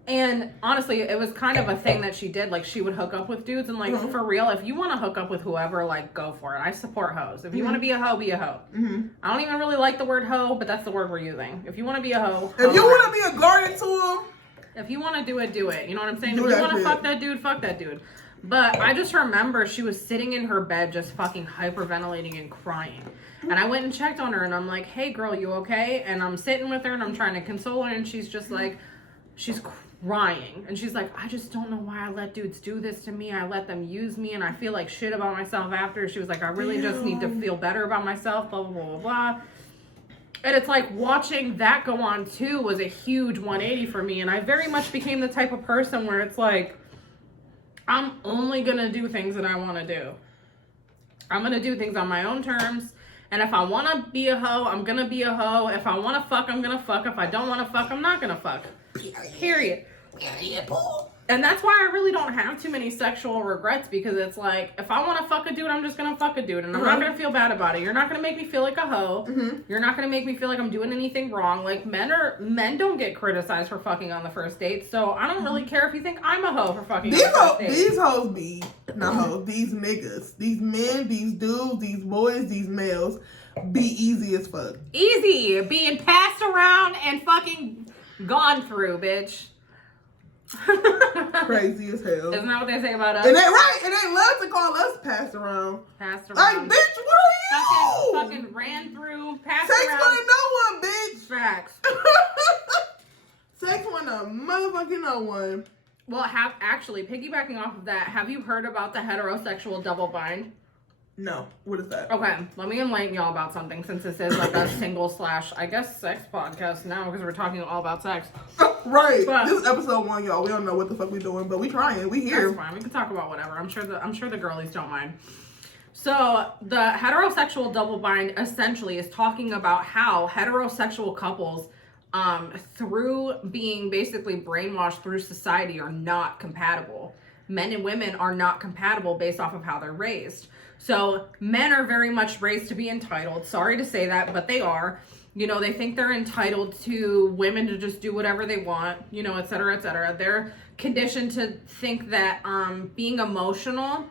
And honestly, it was kind of a thing that she did. Like, she would hook up with dudes. And, like, for real, if you want to hook up with whoever, like, go for it. I support hoes. If you want to be a hoe, be a hoe. I don't even really like the word hoe, but that's the word we're using. If you want to be a hoe. If you want to be a garden tool. If you want to do it, do it. You know what I'm saying? If you want to fuck that dude, fuck that dude. But I just remember she was sitting in her bed just fucking hyperventilating and crying. And I went and checked on her. And I'm like, hey, girl, you okay? And I'm sitting with her and I'm trying to console her. And she's just like, she's crying. And she's like, I just don't know why I let dudes do this to me. I let them use me and I feel like shit about myself after. She was like, I really just need to feel better about myself, blah, blah, blah, blah, blah. And it's like watching that go on too was a huge 180 for me. And I very much became the type of person where it's like, I'm only going to do things that I want to do. I'm going to do things on my own terms. And if I want to be a hoe, I'm going to be a hoe. If I want to fuck, I'm going to fuck. If I don't want to fuck, I'm not going to fuck. Period. And that's why I really don't have too many sexual regrets, because it's like, if I want to fuck a dude, I'm just going to fuck a dude. And I'm not going to feel bad about it. You're not going to make me feel like a hoe. You're not going to make me feel like I'm doing anything wrong. Like, men don't get criticized for fucking on the first date. So I don't really care if you think I'm a hoe for fucking on the first date. These hoes be, not hoes, these niggas, these men, these dudes, these boys, these males be easy as fuck. Easy. Being passed around and fucking gone through, bitch. Crazy as hell. Isn't that what they say about us? And they right, and they love to call us passed around. Passed Like, around. bitch, what are you? Fucking ran through, passed Sex around. for no one, bitch. Facts. Sex for no motherfucking no one. Well, actually, piggybacking off of that, have you heard about the heterosexual double bind? No. What is that? Okay, let me enlighten y'all about something, since this is like a single / I guess sex podcast now, because we're talking all about sex. Right. But this is episode 1, y'all. We don't know what the fuck we doing, but we trying. We here. That's fine. We can talk about whatever. I'm sure the girlies don't mind. So the heterosexual double bind essentially is talking about how heterosexual couples, through being basically brainwashed through society, are not compatible. Men and women are not compatible based off of how they're raised. So men are very much raised to be entitled. Sorry to say that, but they are. You know, they think they're entitled to women to just do whatever they want, you know, et cetera, et cetera. They're conditioned to think that being emotional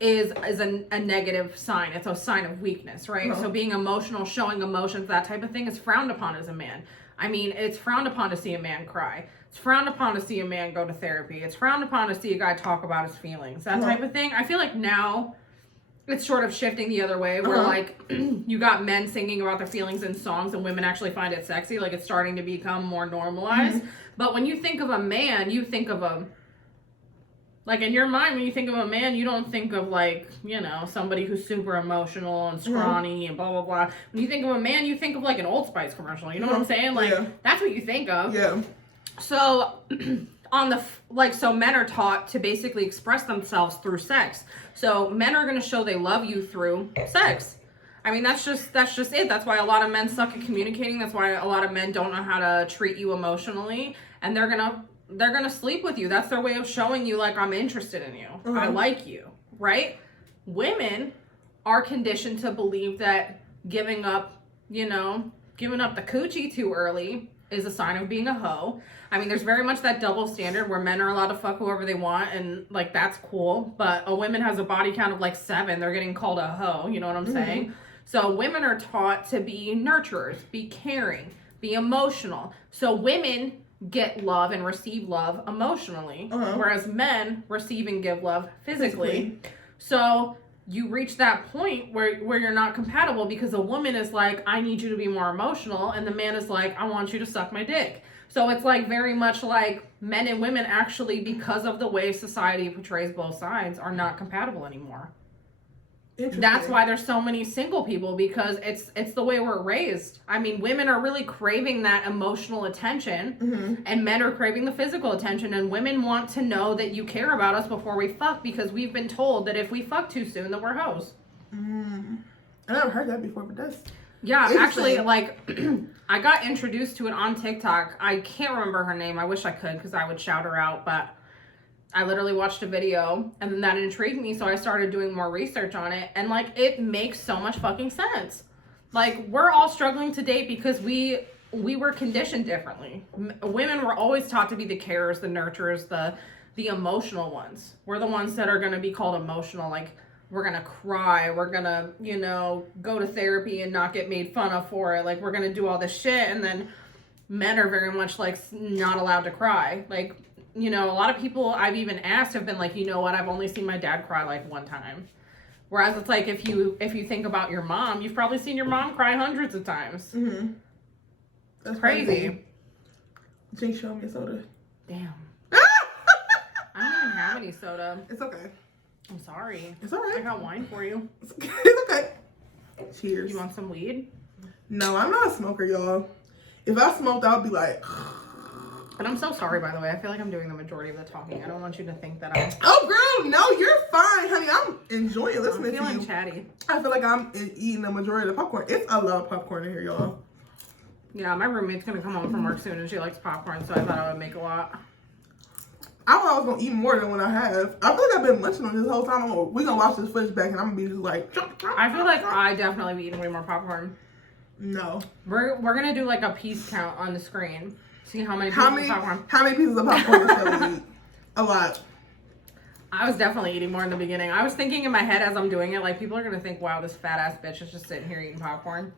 is a negative sign. It's a sign of weakness, right? So being emotional, showing emotions, that type of thing is frowned upon as a man. I mean, it's frowned upon to see a man cry. It's frowned upon to see a man go to therapy. It's frowned upon to see a guy talk about his feelings, that type of thing. I feel like now it's sort of shifting the other way where like you got men singing about their feelings in songs and women actually find it sexy. Like it's starting to become more normalized. But when you think of a man, you think of a, like in your mind, when you think of a man, you don't think of like, you know, somebody who's super emotional and scrawny and blah, blah, blah. When you think of a man, you think of like an Old Spice commercial. You know what I'm saying? Like that's what you think of. Yeah. So on the, like, so men are taught to basically express themselves through sex. So men are going to show they love you through sex. I mean, that's just it. That's why a lot of men suck at communicating. That's why a lot of men don't know how to treat you emotionally. And they're going to sleep with you. That's their way of showing you, like, I'm interested in you. I like you, right? Women are conditioned to believe that giving up the coochie too early is a sign of being a hoe. I mean, there's very much that double standard where men are allowed to fuck whoever they want, and like that's cool. But a woman has a body count of like 7, they're getting called a hoe. You know what I'm saying? So women are taught to be nurturers, be caring, be emotional. So women get love and receive love emotionally, whereas men receive and give love physically. So you reach that point where you're not compatible because a woman is like, I need you to be more emotional, and the man is like, I want you to suck my dick. So it's like very much like men and women actually, because of the way society portrays both sides, are not compatible anymore. That's why there's so many single people, because it's the way we're raised. I mean, women are really craving that emotional attention, and men are craving the physical attention, and women want to know that you care about us before we fuck, because we've been told that if we fuck too soon, that we're hoes. I never heard that before, but that's... Yeah, actually, like, I got introduced to it on TikTok. I can't remember her name. I wish I could, because I would shout her out, but I literally watched a video, and then that intrigued me, so I started doing more research on it, and, like, it makes so much fucking sense. Like, we're all struggling to date because we were conditioned differently. Women were always taught to be the carers, the nurturers, the emotional ones. We're the ones that are going to be called emotional, like, we're going to cry, we're going to, you know, go to therapy and not get made fun of for it, like, we're going to do all this shit, and then men are very much, like, not allowed to cry. Like, you know, a lot of people I've even asked have been like, you know what, I've only seen my dad cry, like, one time. Whereas it's like, if you think about your mom, you've probably seen your mom cry hundreds of times. That's crazy. Jinx, show me a soda. Damn. I don't even have any soda. It's okay. I'm sorry. It's all right. I got wine for you. It's okay. Cheers. You want some weed? No, I'm not a smoker, y'all. If I smoked, I would be like... And I'm so sorry, by the way. I feel like I'm doing the majority of the talking. I don't want you to think that I'm... Oh, girl, no, you're fine, honey. I'm enjoying listening to you. I'm feeling chatty. I feel like I'm eating the majority of the popcorn. It's a lot of popcorn in here, y'all. Yeah, my roommate's going to come home from work soon, and she likes popcorn, so I thought I would make a lot. I thought I was going to eat more than what I have. I feel like I've been munching on this whole time. We're going to watch this footage back, and I'm going to be just like... I feel like I definitely be eating way more popcorn. No. We're going to do, like, a piece count on the screen. See how many pieces of popcorn. How many pieces of popcorn does Shelly eat? A lot. I was definitely eating more in the beginning. I was thinking in my head as I'm doing it, like, people are going to think, wow, this fat ass bitch is just sitting here eating popcorn.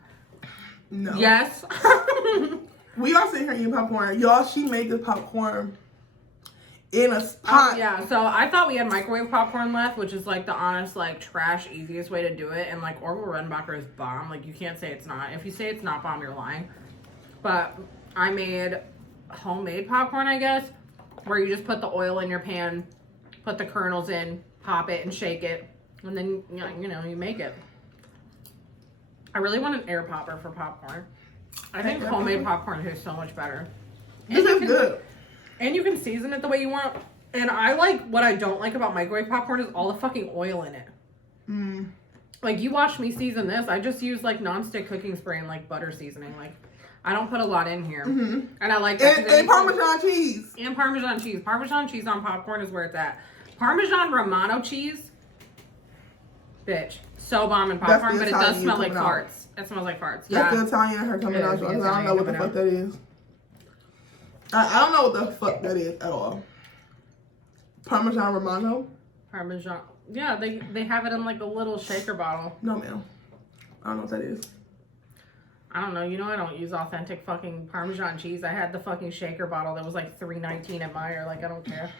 No. Yes. We are sitting here eating popcorn. Y'all, she made this popcorn in a pot. Yeah, so I thought we had microwave popcorn left, which is, like, the honest, like, trash, easiest way to do it. And, like, Orville Redenbacher is bomb. Like, you can't say it's not. If you say it's not bomb, you're lying. But I made homemade popcorn, I guess, where you just put the oil in your pan, put the kernels in, pop it and shake it, and then you make it. I really want an air popper for popcorn. I think homemade popcorn tastes so much better. This is good. And you can season it the way you want. And I like, what I don't like about microwave popcorn is all the fucking oil in it. Like, you watch me season this, I just use like nonstick cooking spray and like butter seasoning. Like, I don't put a lot in here. And I like that. And Parmesan cheese. And Parmesan cheese. Parmesan cheese on popcorn is where it's at. Parmesan Romano cheese. Bitch, so bomb and That's popcorn, the but it does Italian smell like coming out. farts. It smells like farts. That's Yeah. the Italian her coming out. the I don't Italian know what the coming fuck out. that is. I don't know what the fuck that is at all. Parmesan Romano? Parmesan. Yeah, they have it in like a little shaker bottle. No, ma'am. I don't know what that is. I don't know. You know I don't use authentic fucking Parmesan cheese. I had the fucking shaker bottle that was like $3.19 at Meijer. Like, I don't care.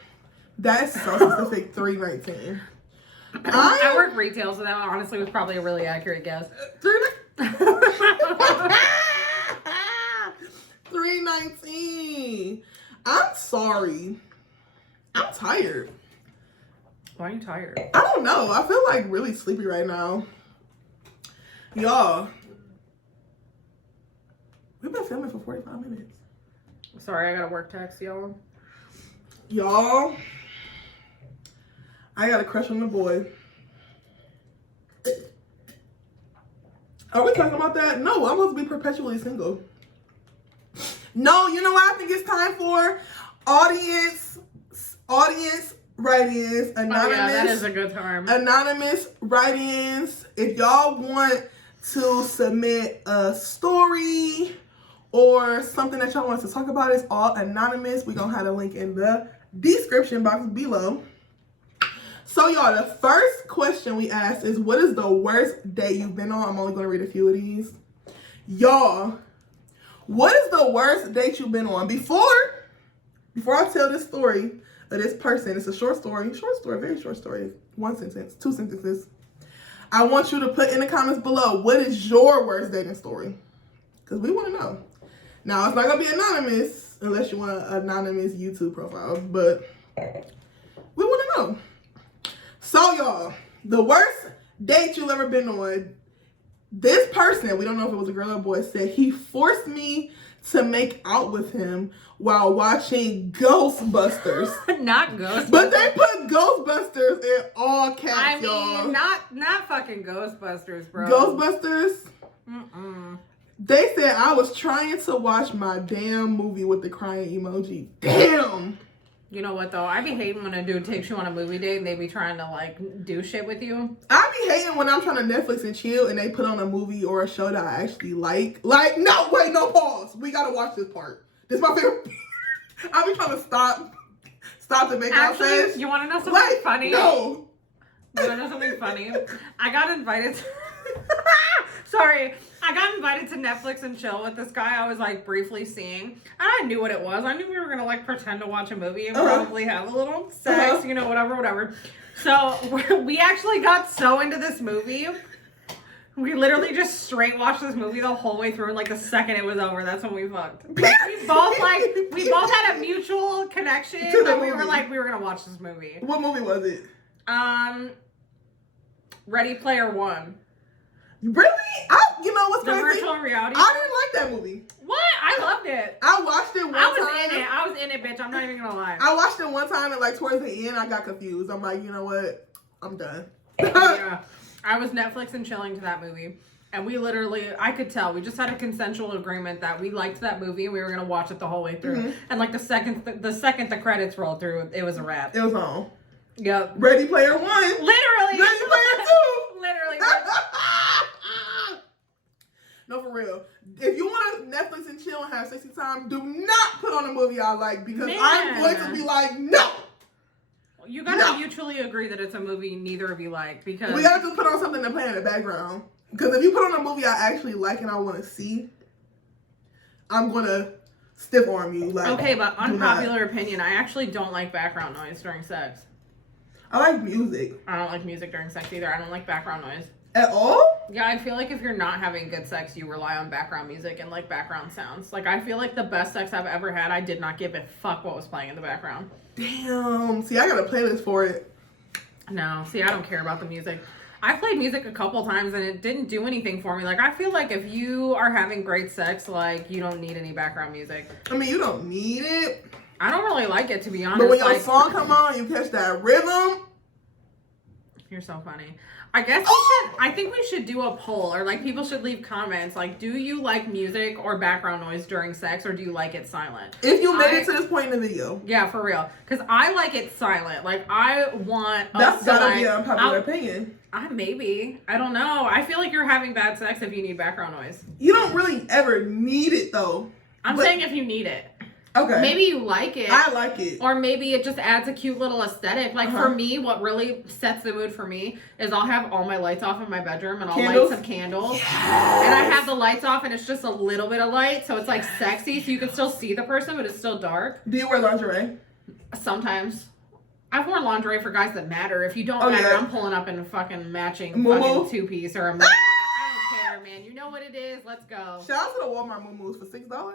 That's so specific. $3.19. I work retail, so that honestly was probably a really accurate guess. $3.19. I'm sorry. I'm tired. Why are you tired? I don't know. I feel like really sleepy right now. Y'all. We've been filming for 45 minutes. Sorry, I got a work text, y'all. Y'all. I got a crush on the boy. Are we talking about that? No, I'm supposed to be perpetually single. No, you know what I think it's time for? Audience write-ins, anonymous. Oh, yeah, that is a good term. Anonymous write-ins. If y'all want to submit a story or something that y'all want us to talk about, it's all anonymous. We're gonna have a link in the description box below. So y'all, the first question we asked is, what is the worst date you've been on? I'm only gonna read a few of these. Y'all, what is the worst date you've been on? Before I tell this story of this person, it's a short story, very short story. 1 sentence, 2 sentences. I want you to put in the comments below, what is your worst dating story? Because we want to know. Now, it's not going to be anonymous unless you want an anonymous YouTube profile, but we want to know. So, y'all, the worst date you've ever been on, this person, we don't know if it was a girl or a boy, said he forced me to make out with him while watching Ghostbusters. Not Ghostbusters. But they put Ghostbusters in all caps, y'all. not fucking Ghostbusters, bro. Ghostbusters? Mm-mm. They said I was trying to watch my damn movie with the crying emoji. Damn. You know what, though? I be hating when a dude takes you on a movie date and they be trying to, like, do shit with you. I be hating when I'm trying to Netflix and chill and they put on a movie or a show that I actually like. Like, no, wait, no, pause. We gotta watch this part. This is my favorite. I be trying to stop to make out face. Actually, you want to know something funny? No. You want to know something funny? I got invited to... Sorry. I got invited to Netflix and chill with this guy I was, like, briefly seeing. And I knew what it was. I knew we were going to, like, pretend to watch a movie and probably have a little sex, you know, whatever. So, we actually got so into this movie. We literally just straight watched this movie the whole way through, and, like, the second it was over, that's when we fucked. Like, we both had a mutual connection that we were like, we were going to watch this movie. What movie was it? Ready Player One. Really? You know what's The crazy? virtual reality. I didn't like that movie. What? I loved it. I watched it one time. I was in it, bitch. I'm not even gonna lie. I watched it one time and like towards the end I got confused. I'm like, you know what? I'm done. Yeah. I was Netflix and chilling to that movie. And we literally, I could tell, we just had a consensual agreement that we liked that movie and we were gonna watch it the whole way through. Mm-hmm. And like the second the credits rolled through, it was a wrap. It was on. Yep. Ready Player One. Literally. Ready Player Two. Literally. No, for real. If you want to Netflix and chill and have sexy time, do not put on a movie I like because I'm going to be like, no. You gotta mutually agree that it's a movie neither of you like because we gotta just put on something to play in the background. Because if you put on a movie I actually like and I want to see, I'm gonna stiff arm you. Like, okay, but unpopular opinion, I actually don't like background noise during sex. I like music. I don't like music during sex either. I don't like background noise. At all? Yeah, I feel like if you're not having good sex, you rely on background music and like background sounds. Like I feel like the best sex I've ever had, I did not give a fuck what was playing in the background. Damn. See, I got a playlist for it. No, see, I don't care about the music. I played music a couple times and it didn't do anything for me. Like I feel like if you are having great sex, like you don't need any background music. I mean, you don't need it. I don't really like it, to be honest. But when your song come on, you catch that rhythm. You're so funny. I guess I think we should do a poll or like people should leave comments. Like, do you like music or background noise during sex or do you like it silent? If you made it to this point in the video. Yeah, for real. Because I like it silent. Like, I want That's gotta be an unpopular opinion. Maybe. I don't know. I feel like you're having bad sex if you need background noise. You don't really ever need it though. I'm saying if you need it. Okay. Maybe you like it. I like it. Or maybe it just adds a cute little aesthetic. Like for me, what really sets the mood for me is I'll have all my lights off in my bedroom and I'll light some candles. Yes. And I have the lights off and it's just a little bit of light. So it's like sexy. So you can still see the person, but it's still dark. Do you wear lingerie? Sometimes. I've worn lingerie for guys that matter. If you don't matter, I'm pulling up in a fucking matching fucking two-piece or a I don't care, man. You know what it is. Let's go. Shout out to the Walmart muumuus for $6.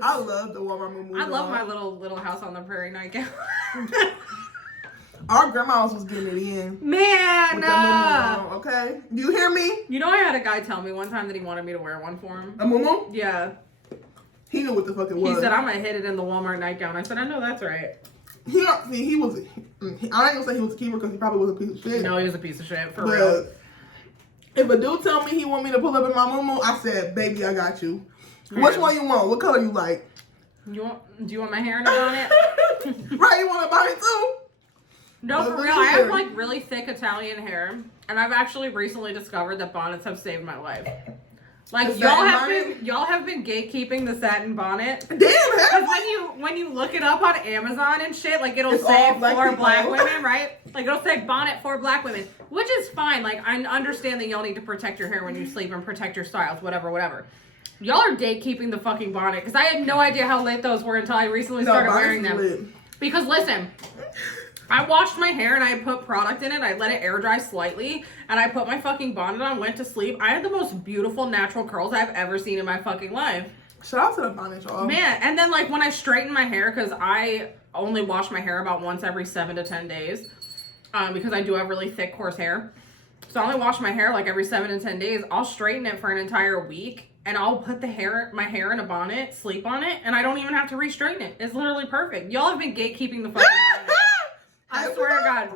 I love the Walmart muumuus. I love my little house on the prairie nightgown. Our grandmas was getting it in. Man, okay. Do you hear me? You know, I had a guy tell me one time that he wanted me to wear one for him. A muumuu? Yeah. He knew what the fuck it was. He said, I'm gonna hit it in the Walmart nightgown. I said, I know that's right. He was. I ain't gonna say he was a keeper because he probably was a piece of shit. No, he was a piece of shit for real. If a dude tell me he want me to pull up in my muumuu, I said, baby, I got you. Yeah. Which one you want? What color you like? Do you want my hair in a bonnet? Right, you want a bonnet too? No, for real. I have like really thick Italian hair, and I've actually recently discovered that bonnets have saved my life. Like y'all have been gatekeeping the satin bonnet. Damn, because when you look it up on Amazon and shit, like it'll say for black women, right? Like it'll say bonnet for black women, which is fine. Like I understand that y'all need to protect your hair when you sleep and protect your styles, whatever. Y'all are gatekeeping the fucking bonnet because I had no idea how lit those were until I recently started wearing them. Lit. Because listen, I washed my hair and I put product in it. I let it air dry slightly and I put my fucking bonnet on, went to sleep. I had the most beautiful natural curls I've ever seen in my fucking life. Shout out to the bonnet, y'all. Man, and then like when I straighten my hair, because I only wash my hair about once every 7 to 10 days because I do have really thick, coarse hair. So I only wash my hair like every 7 to 10 days. I'll straighten it for an entire week. And I'll put my hair in a bonnet, sleep on it, and I don't even have to re-straighten it. It's literally perfect. Y'all have been gatekeeping the fucking bonnet. I swear to God.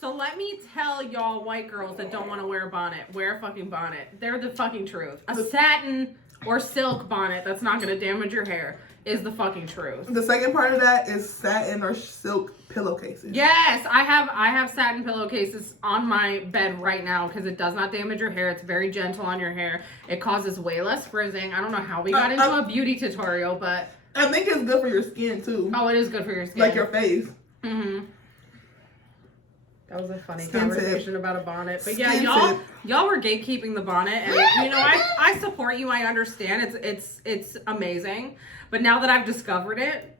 So let me tell y'all white girls that don't want to wear a bonnet, wear a fucking bonnet. They're the fucking truth. A satin or silk bonnet that's not going to damage your hair is the fucking truth. The second part of that is satin or silk pillowcases. Yes, I have satin pillowcases on my bed right now because it does not damage your hair. It's very gentle on your hair. It causes way less frizzing. I don't know how we got into a beauty tutorial, but I think it's good for your skin too. Oh, it is good for your skin. Like your face. Mm-hmm. That was a funny conversation about a bonnet. But yeah, y'all were gatekeeping the bonnet, and you know, I support you. I understand. It's amazing. But now that I've discovered it,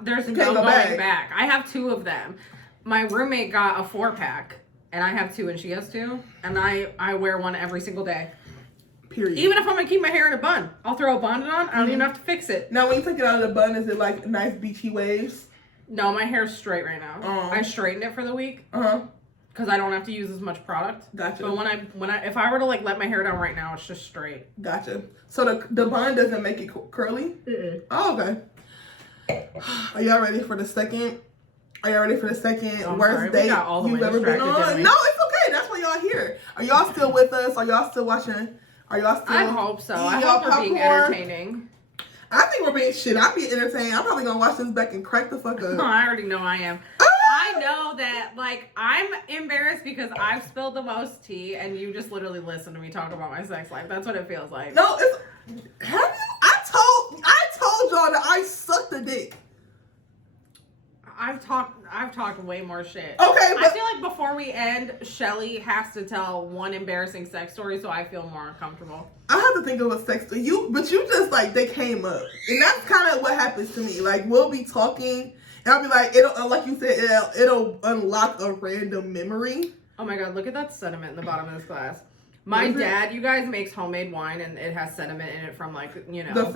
there's no going back. I have 2 of them. My roommate got a 4-pack, and I have 2, and she has 2, and I wear one every single day. Period. Even if I'm gonna keep my hair in a bun, I'll throw a bonnet on. I don't even have to fix it. Now, when you take it out of the bun, is it like nice beachy waves? No, my hair's straight right now. I straightened it for the week. Because I don't have to use as much product. Gotcha. But if I were to like let my hair down right now, it's just straight. Gotcha. So the bun doesn't make it curly? Oh, okay. Are y'all ready for the second? Worst date you've ever been on? No, it's okay. That's why y'all here. Are y'all still with us? Are y'all still watching? Are y'all still? I hope so. I hope we're being entertaining. I think we're being shit. I'll be entertained. I'm probably gonna watch this back and crack the fuck up. I already know I am. I know that, like, I'm embarrassed because I've spilled the most tea and you just literally listen to me talk about my sex life. That's what it feels like. No, have you? I told y'all that I sucked the dick. I've talked way more shit. Okay, but I feel like before we end, Shelly has to tell one embarrassing sex story so I feel more uncomfortable. I have to think of a sex story. But you just like, they came up. And that's kind of what happens to me. Like, we'll be talking and I'll be like, it'll, like you said, it'll unlock a random memory. Oh my God, look at that sediment in the bottom of this glass. My dad, you guys, makes homemade wine and it has sediment in it from, like, you know, the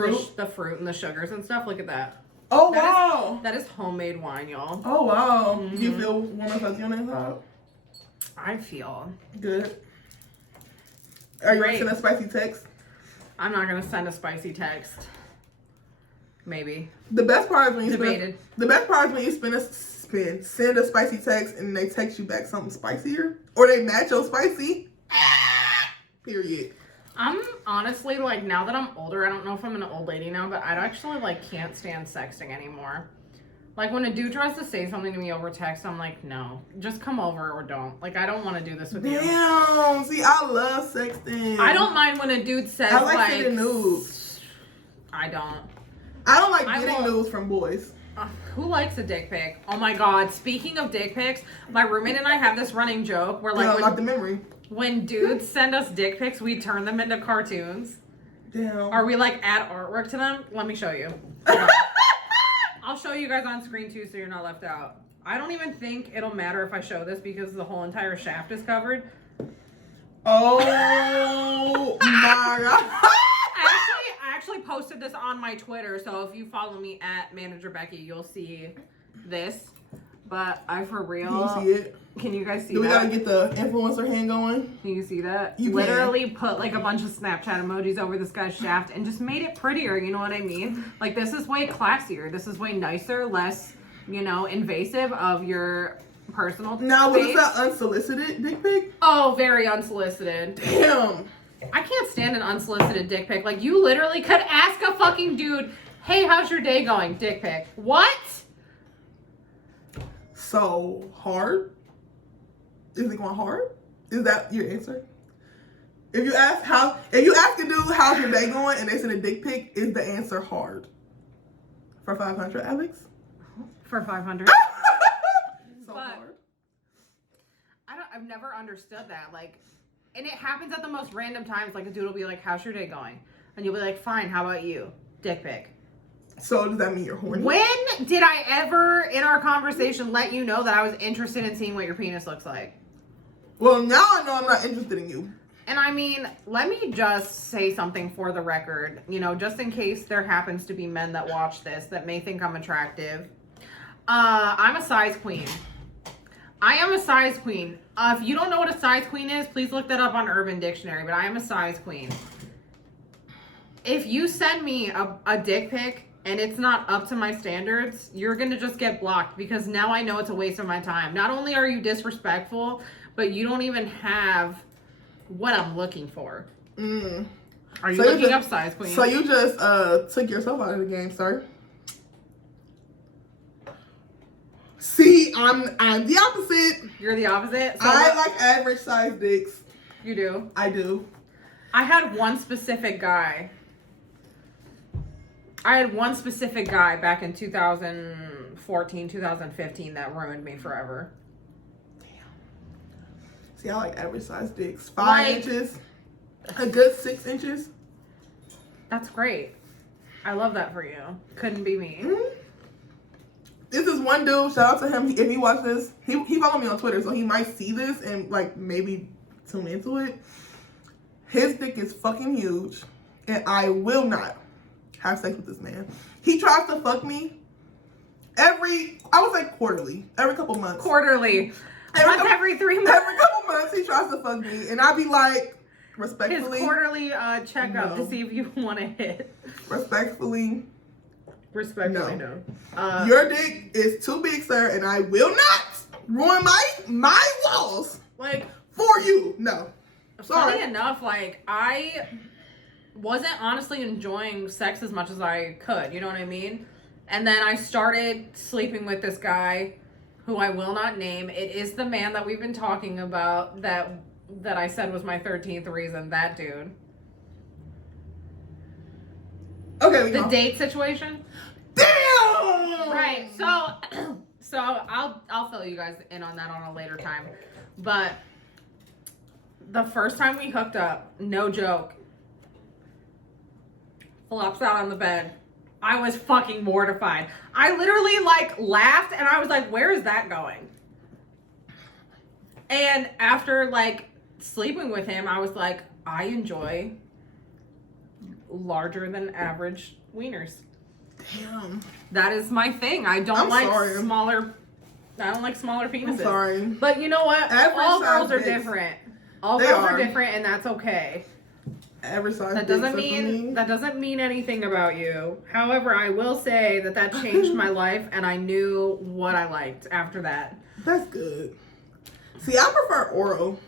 fruit and the sugars and stuff. Look at that. Oh, wow. That is homemade wine, y'all. Oh, wow. Mm-hmm. Do you feel warm up? I feel good. Are you going to send a spicy text? I'm not going to send a spicy text. Maybe. The best part is when you send a spicy text and they text you back something spicier. Or they match your spicy. Period. I'm honestly, like, now that I'm older, I don't know if I'm an old lady now, but I actually, like, can't stand sexting anymore. Like, when a dude tries to say something to me over text, I'm like, no. Just come over or don't. Like, I don't want to do this with you. Damn. See, I love sexting. I don't mind when a dude says, I like sending nudes. I don't. I don't like getting nudes from boys. Who likes a dick pic? Oh my god. Speaking of dick pics, my roommate and I have this running joke where, like, like the memory. When dudes send us dick pics, we turn them into cartoons. Damn. Or we, like, add artwork to them. Let me show you. I'll show you guys on screen too so you're not left out. I don't even think it'll matter if I show this because the whole entire shaft is covered. Oh my god. I actually posted this on my Twitter, so if you follow me at Manager Becky, you'll see this. But I for real. Can you see it? Can you guys see Do we that? gotta get the influencer hand going? Can you see that? You literally put like a bunch of Snapchat emojis over this guy's shaft and just made it prettier, you know what I mean? Like, this is way classier. This is way nicer, less, you know, invasive of your personal Now, was space. that unsolicited dick pic? Oh, very unsolicited. Damn. I can't stand an unsolicited dick pic. Like, you literally could ask a fucking dude, hey, how's your day going? Dick pic. What? So hard? Is it going hard? Is that your answer? If you ask a dude how's your day going and they send a dick pic, is the answer hard? For 500, Alex? For 500. So But- hard. I've never understood that. Like, and it happens at the most random times. Like, a dude will be like, how's your day going? And you'll be like, fine, how about you? Dick pic. So does that mean you're horny? When did I ever, in our conversation, let you know that I was interested in seeing what your penis looks like? Well, now I know I'm not interested in you. And I mean, let me just say something for the record, you know, just in case there happens to be men that watch this that may think I'm attractive. I'm a size queen. I am a size queen. If you don't know what a size queen is, please look that up on Urban Dictionary, but I am a size queen. If you send me a dick pic and it's not up to my standards, you're going to just get blocked because now I know it's a waste of my time. Not only are you disrespectful, but you don't even have what I'm looking for. Are you looking up size queen? So you just took yourself out of the game, sir. See, I'm the opposite. You're the opposite? So I like average size dicks. You do? I do. I had one specific guy. Back in 2014, 2015 that ruined me forever. See, I like average size dicks. 5 inches. A good 6 inches. That's great. I love that for you. Couldn't be me. This is one dude, shout out to him. If he watches this, he followed me on Twitter, so he might see this and like maybe tune into it. His dick is fucking huge, and I will not have sex with this man. He tries to fuck me I would say quarterly, every couple months. Quarterly. Every 3 months. Every couple months, he tries to fuck me, and I'd be like, respectfully. His quarterly checkup to see if you want to hit. Respectfully, no. Your dick is too big, sir, and I will not ruin my walls Like, for you. No. Sorry. funny enough, like, I wasn't honestly enjoying sex as much as I could, you know what I mean? And then I started sleeping with this guy who I will not name. It is the man that we've been talking about that I said was my 13th reason, that dude. Okay, The date situation? Damn! Right. So I'll fill you guys in on that on a later time. But the first time we hooked up, no joke, flops out on the bed. I was fucking mortified. I literally like laughed and I was like, where is that going? And after like sleeping with him, I was like, I enjoy larger than average wieners. Damn. That is my thing. I don't like smaller penises. I'm sorry. But you know what? All girls are different. All girls are different, and that's okay. Average size. That doesn't mean anything about you. However, I will say that changed my life, and I knew what I liked after that. That's good. See, I prefer oral.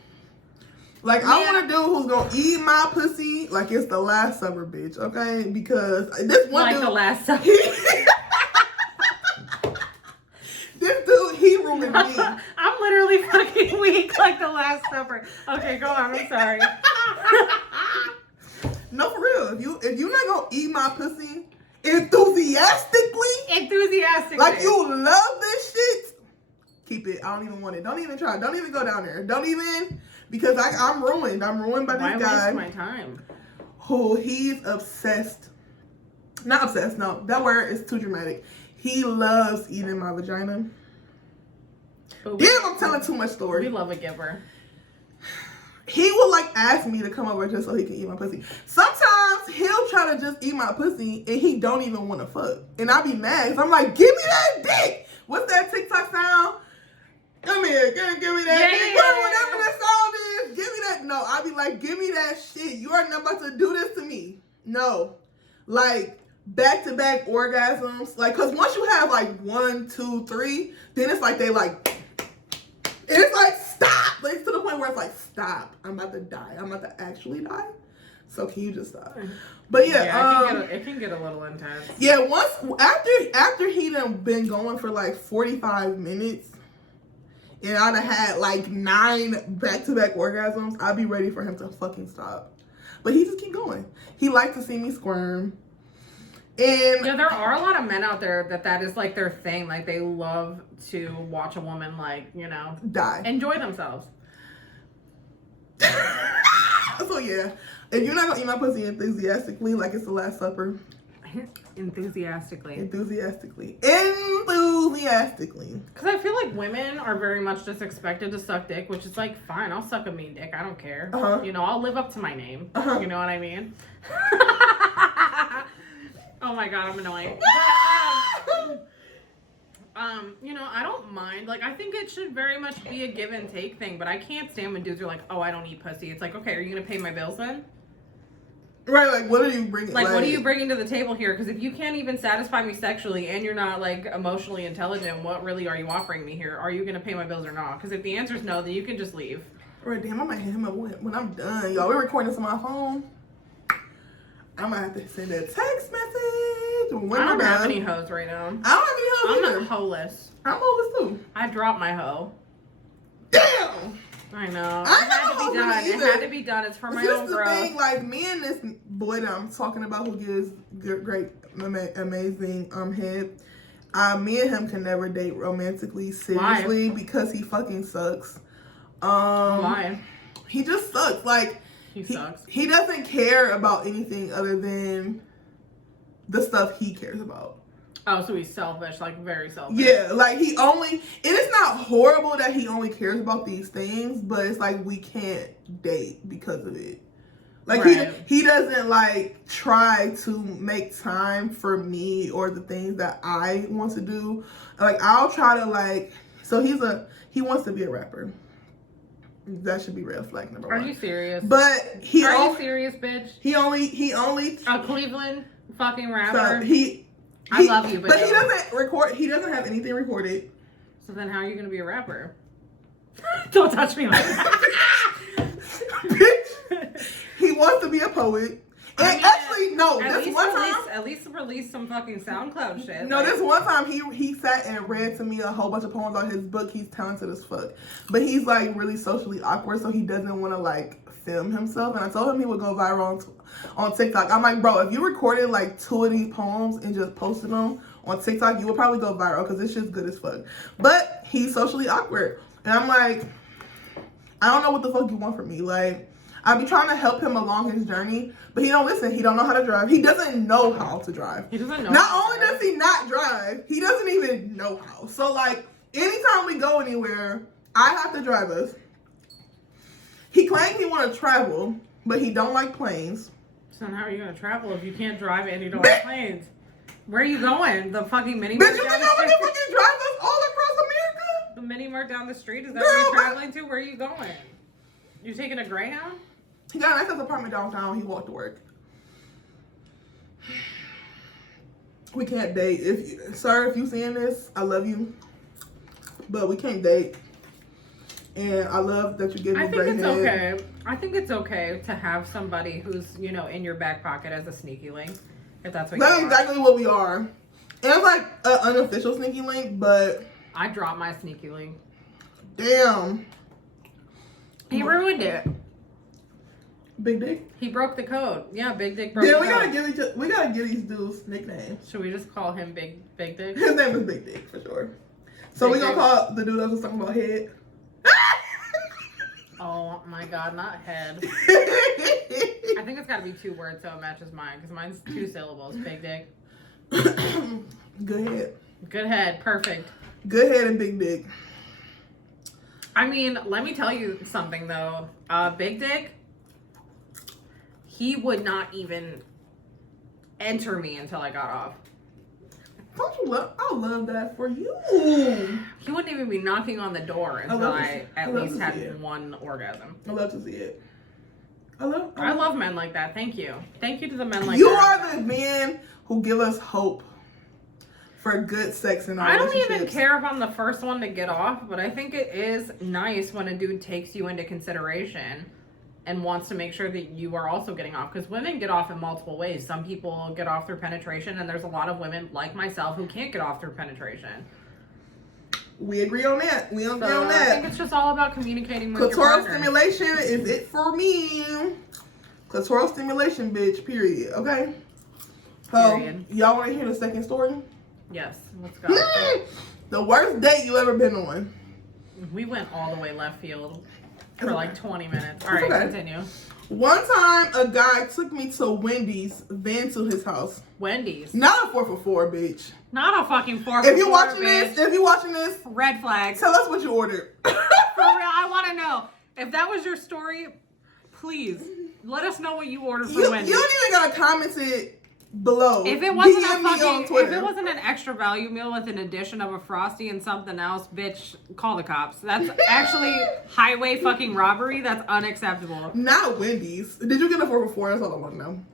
Like, I want a dude who's gonna eat my pussy like it's the last summer, bitch, okay? Because this one like dude... the last time. ruined me. I'm literally fucking weak like the Last Supper. Okay, go on. I'm sorry. No, for real. If you not gonna eat my pussy enthusiastically, like you love this shit, keep it. I don't even want it. Don't even try. Don't even go down there. Don't even, because I'm ruined. I'm ruined by this guy. Why waste my time? Who he's obsessed. Not obsessed. No, that word is too dramatic. He loves eating my vagina. Damn, I'm telling too much story. We love a giver. He will like ask me to come over just so he can eat my pussy. Sometimes he'll try to just eat my pussy and he don't even want to fuck. And I be mad. So I'm like, give me that dick. What's that TikTok sound? Come here, give me that dick. Whatever that sound is, give me that. No, I be like, give me that shit. You are not about to do this to me. No. Like, back-to-back orgasms. Like, because once you have like 1, 2, 3, then it's like they like, and it's like, stop. Like, to the point where it's like, stop. I'm about to die. I'm about to actually die. So can you just stop? But yeah, it can get a little intense. Yeah, once after he done been going for like 45 minutes, and I'd have had like 9 back-to-back orgasms, I'd be ready for him to fucking stop. But he just keep going. He likes to see me squirm. And yeah, there are a lot of men out there that is like their thing. Like they love to watch a woman like, die. Enjoy themselves. So yeah, if you're not gonna eat my pussy enthusiastically like it's the Last Supper. Enthusiastically. Because I feel like women are very much just expected to suck dick, which is like, fine, I'll suck a mean dick. I don't care. I'll live up to my name. You know what I mean? Oh my God, I'm annoying. I don't mind. Like, I think it should very much be a give and take thing, but I can't stand when dudes are like, oh, I don't eat pussy. It's like, okay, are you going to pay my bills then? Right, like, what are you bringing? Like, what are you bringing to the table here? Because if you can't even satisfy me sexually and you're not, like, emotionally intelligent, what really are you offering me here? Are you going to pay my bills or not? Because if the answer is no, then you can just leave. Right, damn, I might hit him up when I'm done. Y'all, we're recording this on my phone. I might have to send a text message when I I'm don't have done. any hoes right now. I don't have any hoes either. I'm hoeless. I'm hoeless too. I dropped my hoe. Damn! I know. I It had to be done. It had to be done. It's for my own growth. Thing, like, me and this boy that I'm talking about who gives great, amazing head, me and him can never date romantically, seriously. Why? Because he fucking sucks. Why? He just sucks. Like, he sucks. He doesn't care about anything other than the stuff he cares about. Oh, so he's selfish, like very selfish. Yeah, like it is not horrible that he only cares about these things, but it's like we can't date because of it. Like, right. he doesn't like try to make time for me or the things that I want to do. Like, I'll try to like, so he wants to be a rapper. That should be red flag number 1. Are you serious? But Are you serious, bitch? He only a Cleveland fucking rapper. So I love you, but he doesn't record. He doesn't have anything recorded. So then, how are you going to be a rapper? Don't touch me like that. Bitch, he wants to be a poet. And actually, no. This one time, at least release some fucking SoundCloud shit. No, this one time he sat and read to me a whole bunch of poems on his book. He's talented as fuck, but he's like really socially awkward, so he doesn't want to like film himself. And I told him he would go viral on TikTok. I'm like, bro, if you recorded like 2 of these poems and just posted them on TikTok, you would probably go viral because it's just good as fuck. But he's socially awkward, and I'm like, I don't know what the fuck you want from me. Like, I be trying to help him along his journey, but he don't listen. He don't know how to drive. He doesn't know how to drive. He doesn't know. Not only does he not drive, he doesn't even know how. So like, anytime we go anywhere, I have to drive us. He claims he want to travel, but he don't like planes. So how are you gonna travel if you can't drive and you don't like planes? Where are you going? The fucking mini mart. Bitch, you think I'm gonna fucking drive us all across America? The mini mart down the street? Is that where you're traveling to? Where are you going? You taking a Greyhound? He got a nice apartment downtown. He walked to work. We can't date. Sir, if you seeing this, I love you, but we can't date. And I love that you give me great head. Okay. I think it's okay to have somebody who's, in your back pocket as a sneaky link. If that's what you want. That's exactly what we are. And it's like an unofficial sneaky link, but I dropped my sneaky link. Damn. He ruined it. Big Dick? He broke the code. Yeah, Big Dick broke Yeah, the we code. gotta give these dudes nicknames. Should we just call him Big Dick? His name is Big Dick for sure. So we gonna call the dude that was talking about head. Oh my god, not head. I think it's gotta be 2 words so it matches mine, because mine's 2 syllables. Big Dick. Good head. Good head. Perfect. Good head and big dick. I mean, let me tell you something though. Big Dick, he would not even enter me until I got off. Don't you love? I love that for you. He wouldn't even be knocking on the door until I at least had one orgasm. I love to see it. I love men like that. Thank you. Thank you to the men like you that. are the men who give us hope for good sex in our I don't relationships. even care if I'm the first one to get off, but I think it is nice when a dude takes you into consideration and wants to make sure that you are also getting off. Because women get off in multiple ways. Some people get off through penetration, and there's a lot of women like myself who can't get off through penetration. We agree on that. We agree on I that. think it's just all about communicating with your Clitoral partner. stimulation is it for me. Clitoral stimulation, bitch, period. Okay? So, Period. y'all want to hear the second story? Yes, let's go. The worst date you ever been on. We went all the way left field for It's like okay. 20 minutes. All It's right, okay. continue. One time, a guy took me to Wendy's, van to his house. Wendy's. Not a 4 for $4, bitch. Not a fucking 4 If you're watching this, red flags. tell us what you ordered. For real, I want to know. If that was your story, please let us know what you ordered for Wendy's. You don't even gotta comment it below. If it wasn't DM me on if Twitter. it wasn't an extra value meal with an addition of a Frosty and something else, bitch, call the cops. That's actually highway fucking robbery. That's unacceptable. Not Wendy's. Did you get a 4 for $4? That's all I want to know.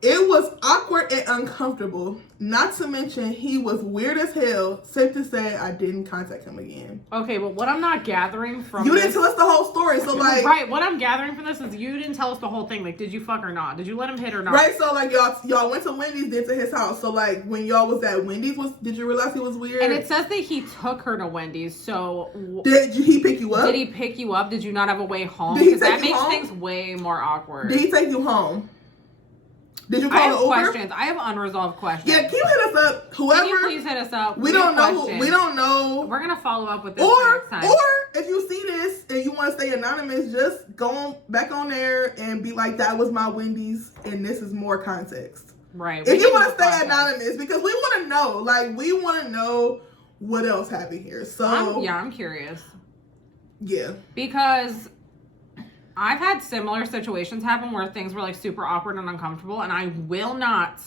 It was awkward and uncomfortable. Not to mention, he was weird as hell. Safe to say, I didn't contact him again. Okay, but what I'm not gathering from You this, didn't tell us the whole story, so like... right, what I'm gathering from this is you didn't tell us the whole thing. Like, did you fuck or not? Did you let him hit or not? Right, so like y'all went to Wendy's, then to his house. So like when y'all was at Wendy's, did you realize he was weird? And it says that he took her to Wendy's, so... Did he pick you up? Did he pick you up? Did you not have a way home? Did he Because that take you makes home? things way more awkward. Did he take you home? Did you I call have an Uber? questions. I have unresolved questions. Yeah, can you hit us up? Whoever. Can you please hit us up? We have don't know. questions. We don't know. We're gonna follow up with this Or next time. if you see this and you want to stay anonymous, just go back on there and be like, "That was my Wendy's, and this is more context." Right. If you want to stay anonymous, because we want to know, like, we want to know what else happened here. So I'm curious yeah. because I've had similar situations happen where things were like super awkward and uncomfortable, and I will not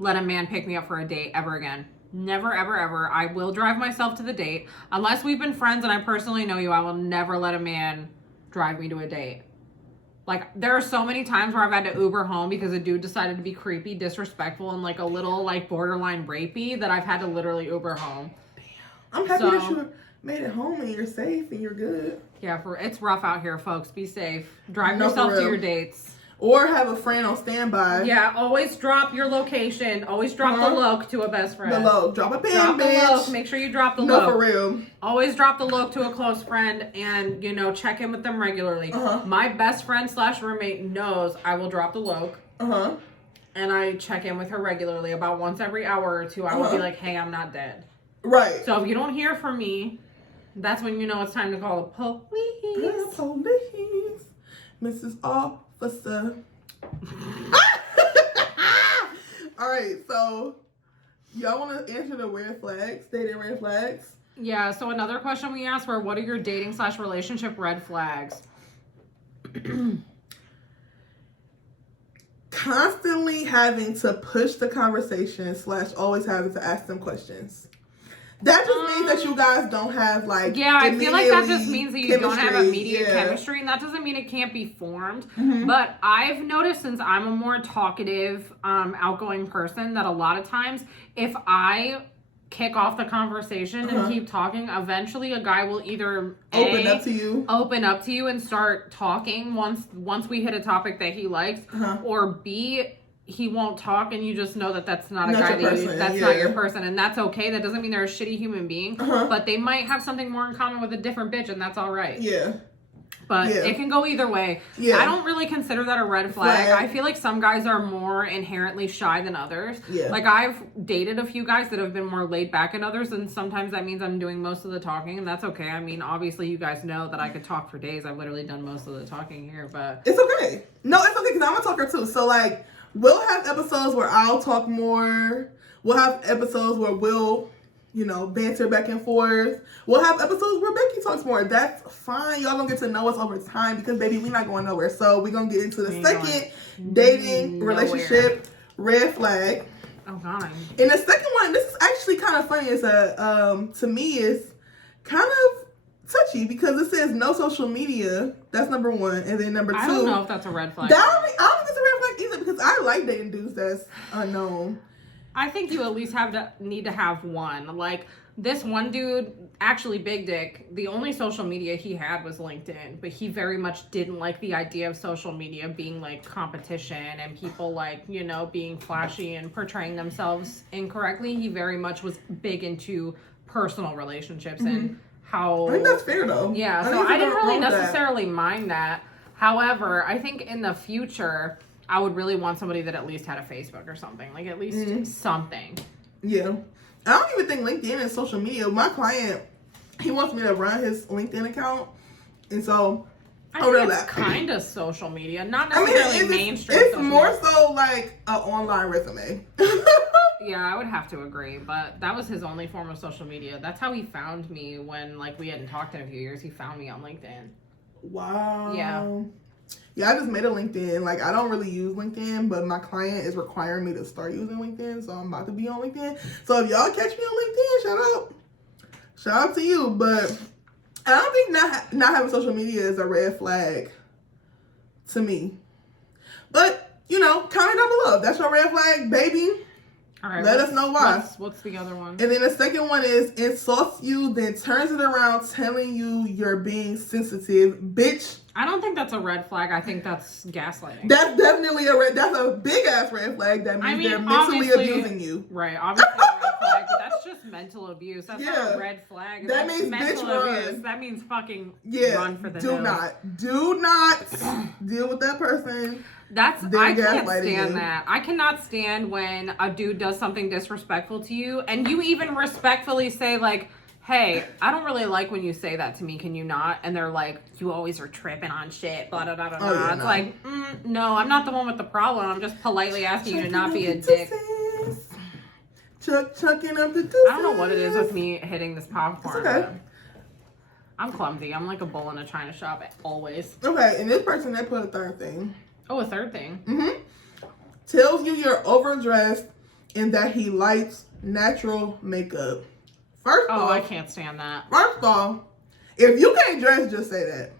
let a man pick me up for a date ever again. Never, ever, ever. I will drive myself to the date. Unless we've been friends and I personally know you, I will never let a man drive me to a date. Like, there are so many times where I've had to Uber home because a dude decided to be creepy, disrespectful, and like a little like borderline rapey that I've had to literally Uber home. I'm happy that you made it home and you're safe and you're good. Yeah, it's rough out here, folks. Be safe. Drive No, yourself for to real. your dates. Or have a friend on standby. Yeah, always drop your location. Always drop the loc to a best friend. The loc. Drop a pin, Drop bitch. the loc. Make sure you drop the No, loc. for real. Always drop the loc to a close friend and, check in with them regularly. My best friend / roommate knows I will drop the loc. And I check in with her regularly. About once every hour or two, I will be like, hey, I'm not dead. Right. So if you don't hear from me, that's when you know it's time to call the police. Police. Mrs. Officer. All right, so y'all want to answer the red flags, dating red flags? Yeah, so another question we asked were, what are your dating / relationship red flags? Constantly having to push the conversation / always having to ask them questions. That just means that you guys don't have like I feel like that just means that you don't have immediate yeah. chemistry, and that doesn't mean it can't be formed. Mm-hmm. But I've noticed, since I'm a more talkative, outgoing person, that a lot of times if I kick off the conversation and keep talking, eventually a guy will either open up to you and start talking once we hit a topic that he likes, or B, he won't talk, and you just know that that's not a Not guy your that you, person, that's yeah. not your person, and that's okay. That doesn't mean they're a shitty human being, Uh-huh. but they might have something more in common with a different bitch, and that's all right. Yeah. But Yeah. it can go either way. Yeah. I don't really consider that a red flag. I feel like some guys are more inherently shy than others. Yeah. Like, I've dated a few guys that have been more laid back than others, and sometimes that means I'm doing most of the talking, and that's okay. I mean, obviously, you guys know that I could talk for days. I've literally done most of the talking here, but... It's okay. No, it's okay, because I'm a talker, too. So, like, we'll have episodes where I'll talk more. We'll have episodes where we'll... banter back and forth. We'll have episodes where Becky talks more. That's fine. Y'all gonna get to know us over time because, baby, we're not going nowhere. So we're gonna get into the second dating relationship red flag. Oh, God. And the second one, this is actually kind of funny. It's to me, it's kind of touchy because it says no social media. That's number one. And then number two. I don't know if that's a red flag. I don't think it's a red flag either because I like dating dudes that's unknown. I think you at least need to have one. Like, this one dude, actually Big Dick, the only social media he had was LinkedIn, but he very much didn't like the idea of social media being like competition and people like, being flashy and portraying themselves incorrectly. He very much was big into personal relationships and how... I think that's fair, though. Yeah, so I didn't really necessarily mind that. However, I think in the future... I would really want somebody that at least had a Facebook or something. Like, at least something. Yeah. I don't even think LinkedIn is social media. My client, he wants me to run his LinkedIn account. And so, I think it's kind of social media. Not necessarily mainstream it's social more media. so like an online resume. Yeah, I would have to agree. But that was his only form of social media. That's how he found me when, like, we hadn't talked in a few years. He found me on LinkedIn. Wow. Yeah. Yeah, I just made a LinkedIn. Like, I don't really use LinkedIn, but my client is requiring me to start using LinkedIn, so I'm about to be on LinkedIn. So if y'all catch me on LinkedIn, shout out to you. But I don't think not having social media is a red flag to me. But, comment down below. If that's your red flag, baby. All right, let us know why. What's the other one? And then the second one is insults you, then turns it around telling you you're being sensitive. Bitch. I don't think that's a red flag. I think that's gaslighting. That's definitely that's a big ass red flag. That means they're mentally abusing you. Right, obviously a red flag, but that's just mental abuse. That's not a red flag. That that's means mental bitch abuse. run. That means fucking run for the hills. Do not deal with that person. I can't stand that. I cannot stand when a dude does something disrespectful to you and you even respectfully say like, hey, I don't really like when you say that to me. Can you not? And they're like, you always are tripping on shit. Blah, blah, blah, blah. Yeah, it's like, no, I'm not the one with the problem. I'm just politely asking you to not be a dick. Chucking up the deuces. I don't know what it is with me hitting this popcorn. It's okay. I'm clumsy. I'm like a bull in a china shop always. Okay, and this person, they put a third thing. Oh, a third thing. Tells you you're overdressed and that he likes natural makeup. First of all, I can't stand that. First of all, if you can't dress, just say that.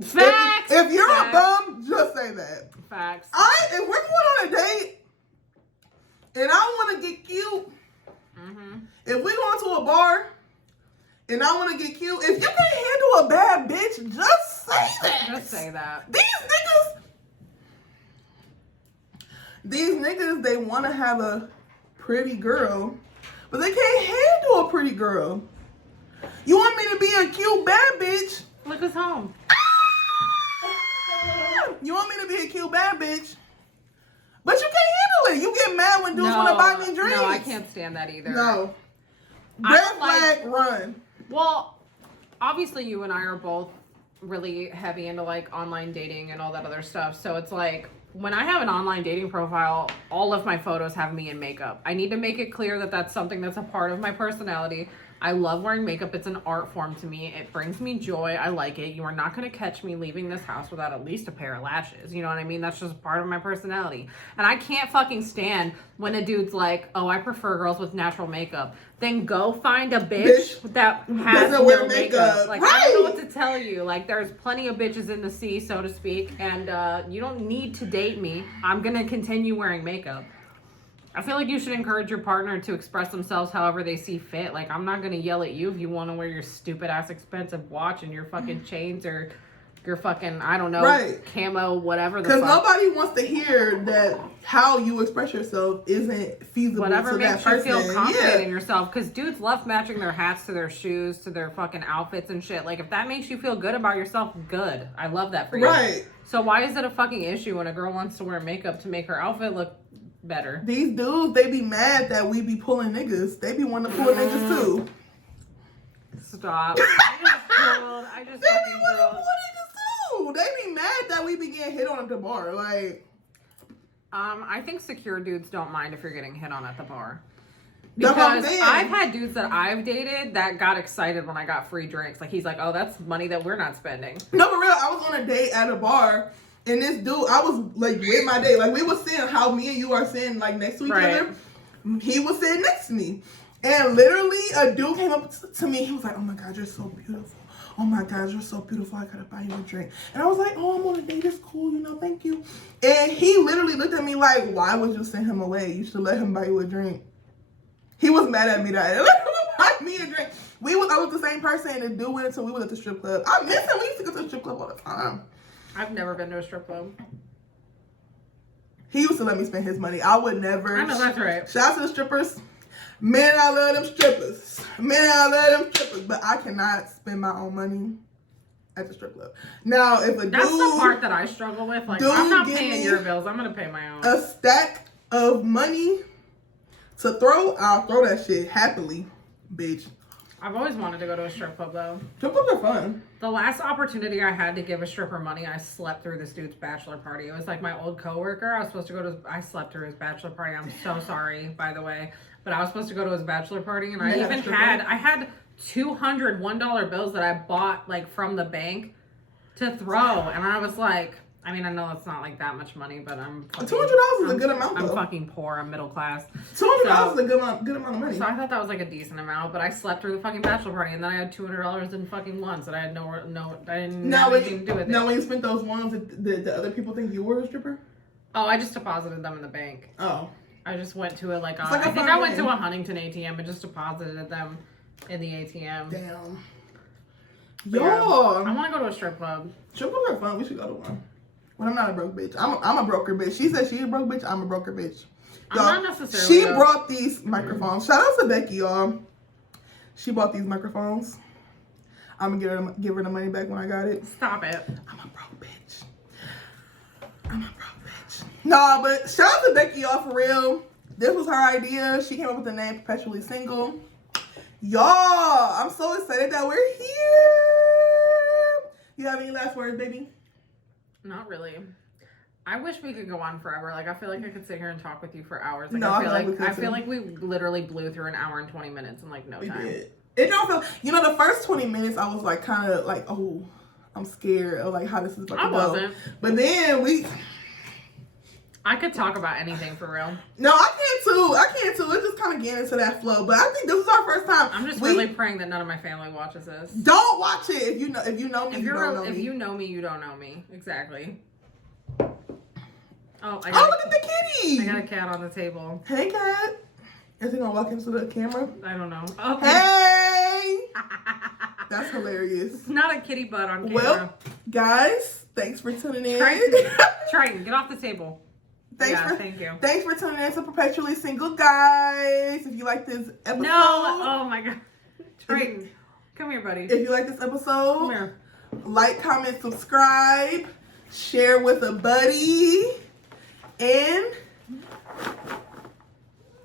Facts. If you're a bum, just say that. Facts. If we're going on a date and I want to get cute, if we're going to a bar and I want to get cute, if you can't handle a bad bitch, just say that. Just say that. These niggas, they want to have a pretty girl, but they can't handle a pretty girl. You want me to be a cute bad bitch? Look us home. You want me to be a cute bad bitch? But you can't handle it. You get mad when dudes want to buy me drinks. No, I can't stand that either. No. Red flag, run. Well, obviously you and I are both really heavy into like online dating and all that other stuff. So it's like, when I have an online dating profile, all of my photos have me in makeup. I need to make it clear that that's something that's a part of my personality. I love wearing makeup. It's an art form to me. It brings me joy. I like it. You are not going to catch me leaving this house without at least a pair of lashes. You know what I mean? That's just part of my personality. And I can't fucking stand when a dude's like, oh, I prefer girls with natural makeup. Then go find a bitch that has no makeup. Like, I don't know what to tell you. Like, there's plenty of bitches in the sea, so to speak. And you don't need to date me. I'm going to continue wearing makeup. I feel like you should encourage your partner to express themselves however they see fit. Like, I'm not going to yell at you if you want to wear your stupid ass expensive watch and your fucking chains or your fucking, I don't know, Right. camo, whatever the Because fuck. nobody wants to hear that how you express yourself isn't feasible Whatever to that makes you person. feel confident Yeah. in yourself. Because dudes love matching their hats to their shoes, to their fucking outfits and shit. Like, if that makes you feel good about yourself, good. I love that for you. Right. So why is it a fucking issue when a girl wants to wear makeup to make her outfit look better? These dudes, they be mad that we be pulling niggas. They be wanting to pull niggas too. Stop. I just They be fucking wanting to drooled. pull niggas too. They be mad that we be getting hit on at the bar. Like, I think secure dudes don't mind if you're getting hit on at the bar. That's what I'm Because saying. I've had dudes that I've dated that got excited when I got free drinks. Like, he's like, oh, that's money that we're not spending. no, for real, I was on a date at a bar, and this dude, I was like with my date. Like, we was sitting how me and you are sitting like next to each Right. other. He was sitting next to me. And literally, a dude came up to me. He was like, oh my God, you're so beautiful. Oh my God, you're so beautiful. I gotta buy you a drink. And I was like, oh, I'm on a date. It's cool, thank you. And he literally looked at me like, why would you send him away? You should let him buy you a drink. He was mad at me that I let him buy me a drink. I was the same person, and the dude went until we was at the strip club. I miss him. We used to go to the strip club all the time. I've never been to a strip club. He used to let me spend his money. I would never. I know, that's right. Shout out to the strippers. Man, I love them strippers. Man, I love them strippers. But I cannot spend my own money at the strip club. Now, if a That's dude, the part that I struggle with. Like, dude I'm not give paying me your bills. I'm going to pay my own. a stack of money to throw, I'll throw that shit happily, bitch. I've always wanted to go to a strip club, though. Strip clubs are fun. The last opportunity I had to give a stripper money, I slept through this dude's bachelor party. It was like my old coworker. I was supposed to go to. I slept through his bachelor party. I'm so sorry, by the way, but I was supposed to go to his bachelor party, and I Yeah, even stripper. had $200 $1 bills that I bought like from the bank to throw, and I was like, I mean, I know it's not like that much money, but I'm fucking, $200 is a good amount, I'm though. fucking poor. I'm middle class. $200 is a good amount of money. So I thought that was like a decent amount, but I slept through the fucking bachelor party, and then I had $200 in fucking ones that I had I didn't have anything to do with it. Now, when you spent those ones, did the other people think you were a stripper? Oh, I just deposited them in the bank. Oh. I just went to like a I think fun I went game. to a Huntington ATM and just deposited them in the ATM. Damn. But yeah, Y'all. I want to go to a strip club. Strip clubs are fun. We should go to one. But I'm not a broke bitch. I'm a broker bitch. She said she's a broke bitch. I'm a broker bitch. Y'all, I'm not necessarily. she brought these microphones. Shout out to Becky, y'all. She bought these microphones. I'm gonna give her the money back when I got it. Stop it. I'm a broke bitch. Nah, but shout out to Becky, y'all, for real. This was her idea. She came up with the name Perpetually Single. Y'all, I'm so excited that we're here. You have any last words, baby? Not really. I wish we could go on forever. Like, I feel like I could sit here and talk with you for hours. Like, No, I feel like we literally blew through an hour and 20 minutes in like no We time. did. It don't feel. The first 20 minutes I was like, kind of like, oh, I'm scared of like how this is about to I go. wasn't. But then I could talk about anything for real. No, I can't too. It's just kind of getting into that flow. But I think this is our first time. I'm just really praying that none of my family watches this. Don't watch it if you know me. If you don't know if me. you know me, you don't know me. Exactly. Oh, Oh, look at the kitty. I got a cat on the table. Hey, cat. Is he gonna walk into the camera? I don't know. Okay. Hey. That's hilarious. It's not a kitty butt on camera. Well, guys, thanks for tuning in. Triton, get off the table. Thank you. Thanks for tuning in to Perpetually Single, guys. If you like this episode, Oh my god, Triton, come here, buddy. If you like this episode, Come here. like, comment, subscribe, share with a buddy, and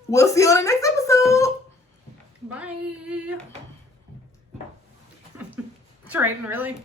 we'll see you on the next episode. Bye. Triton, really?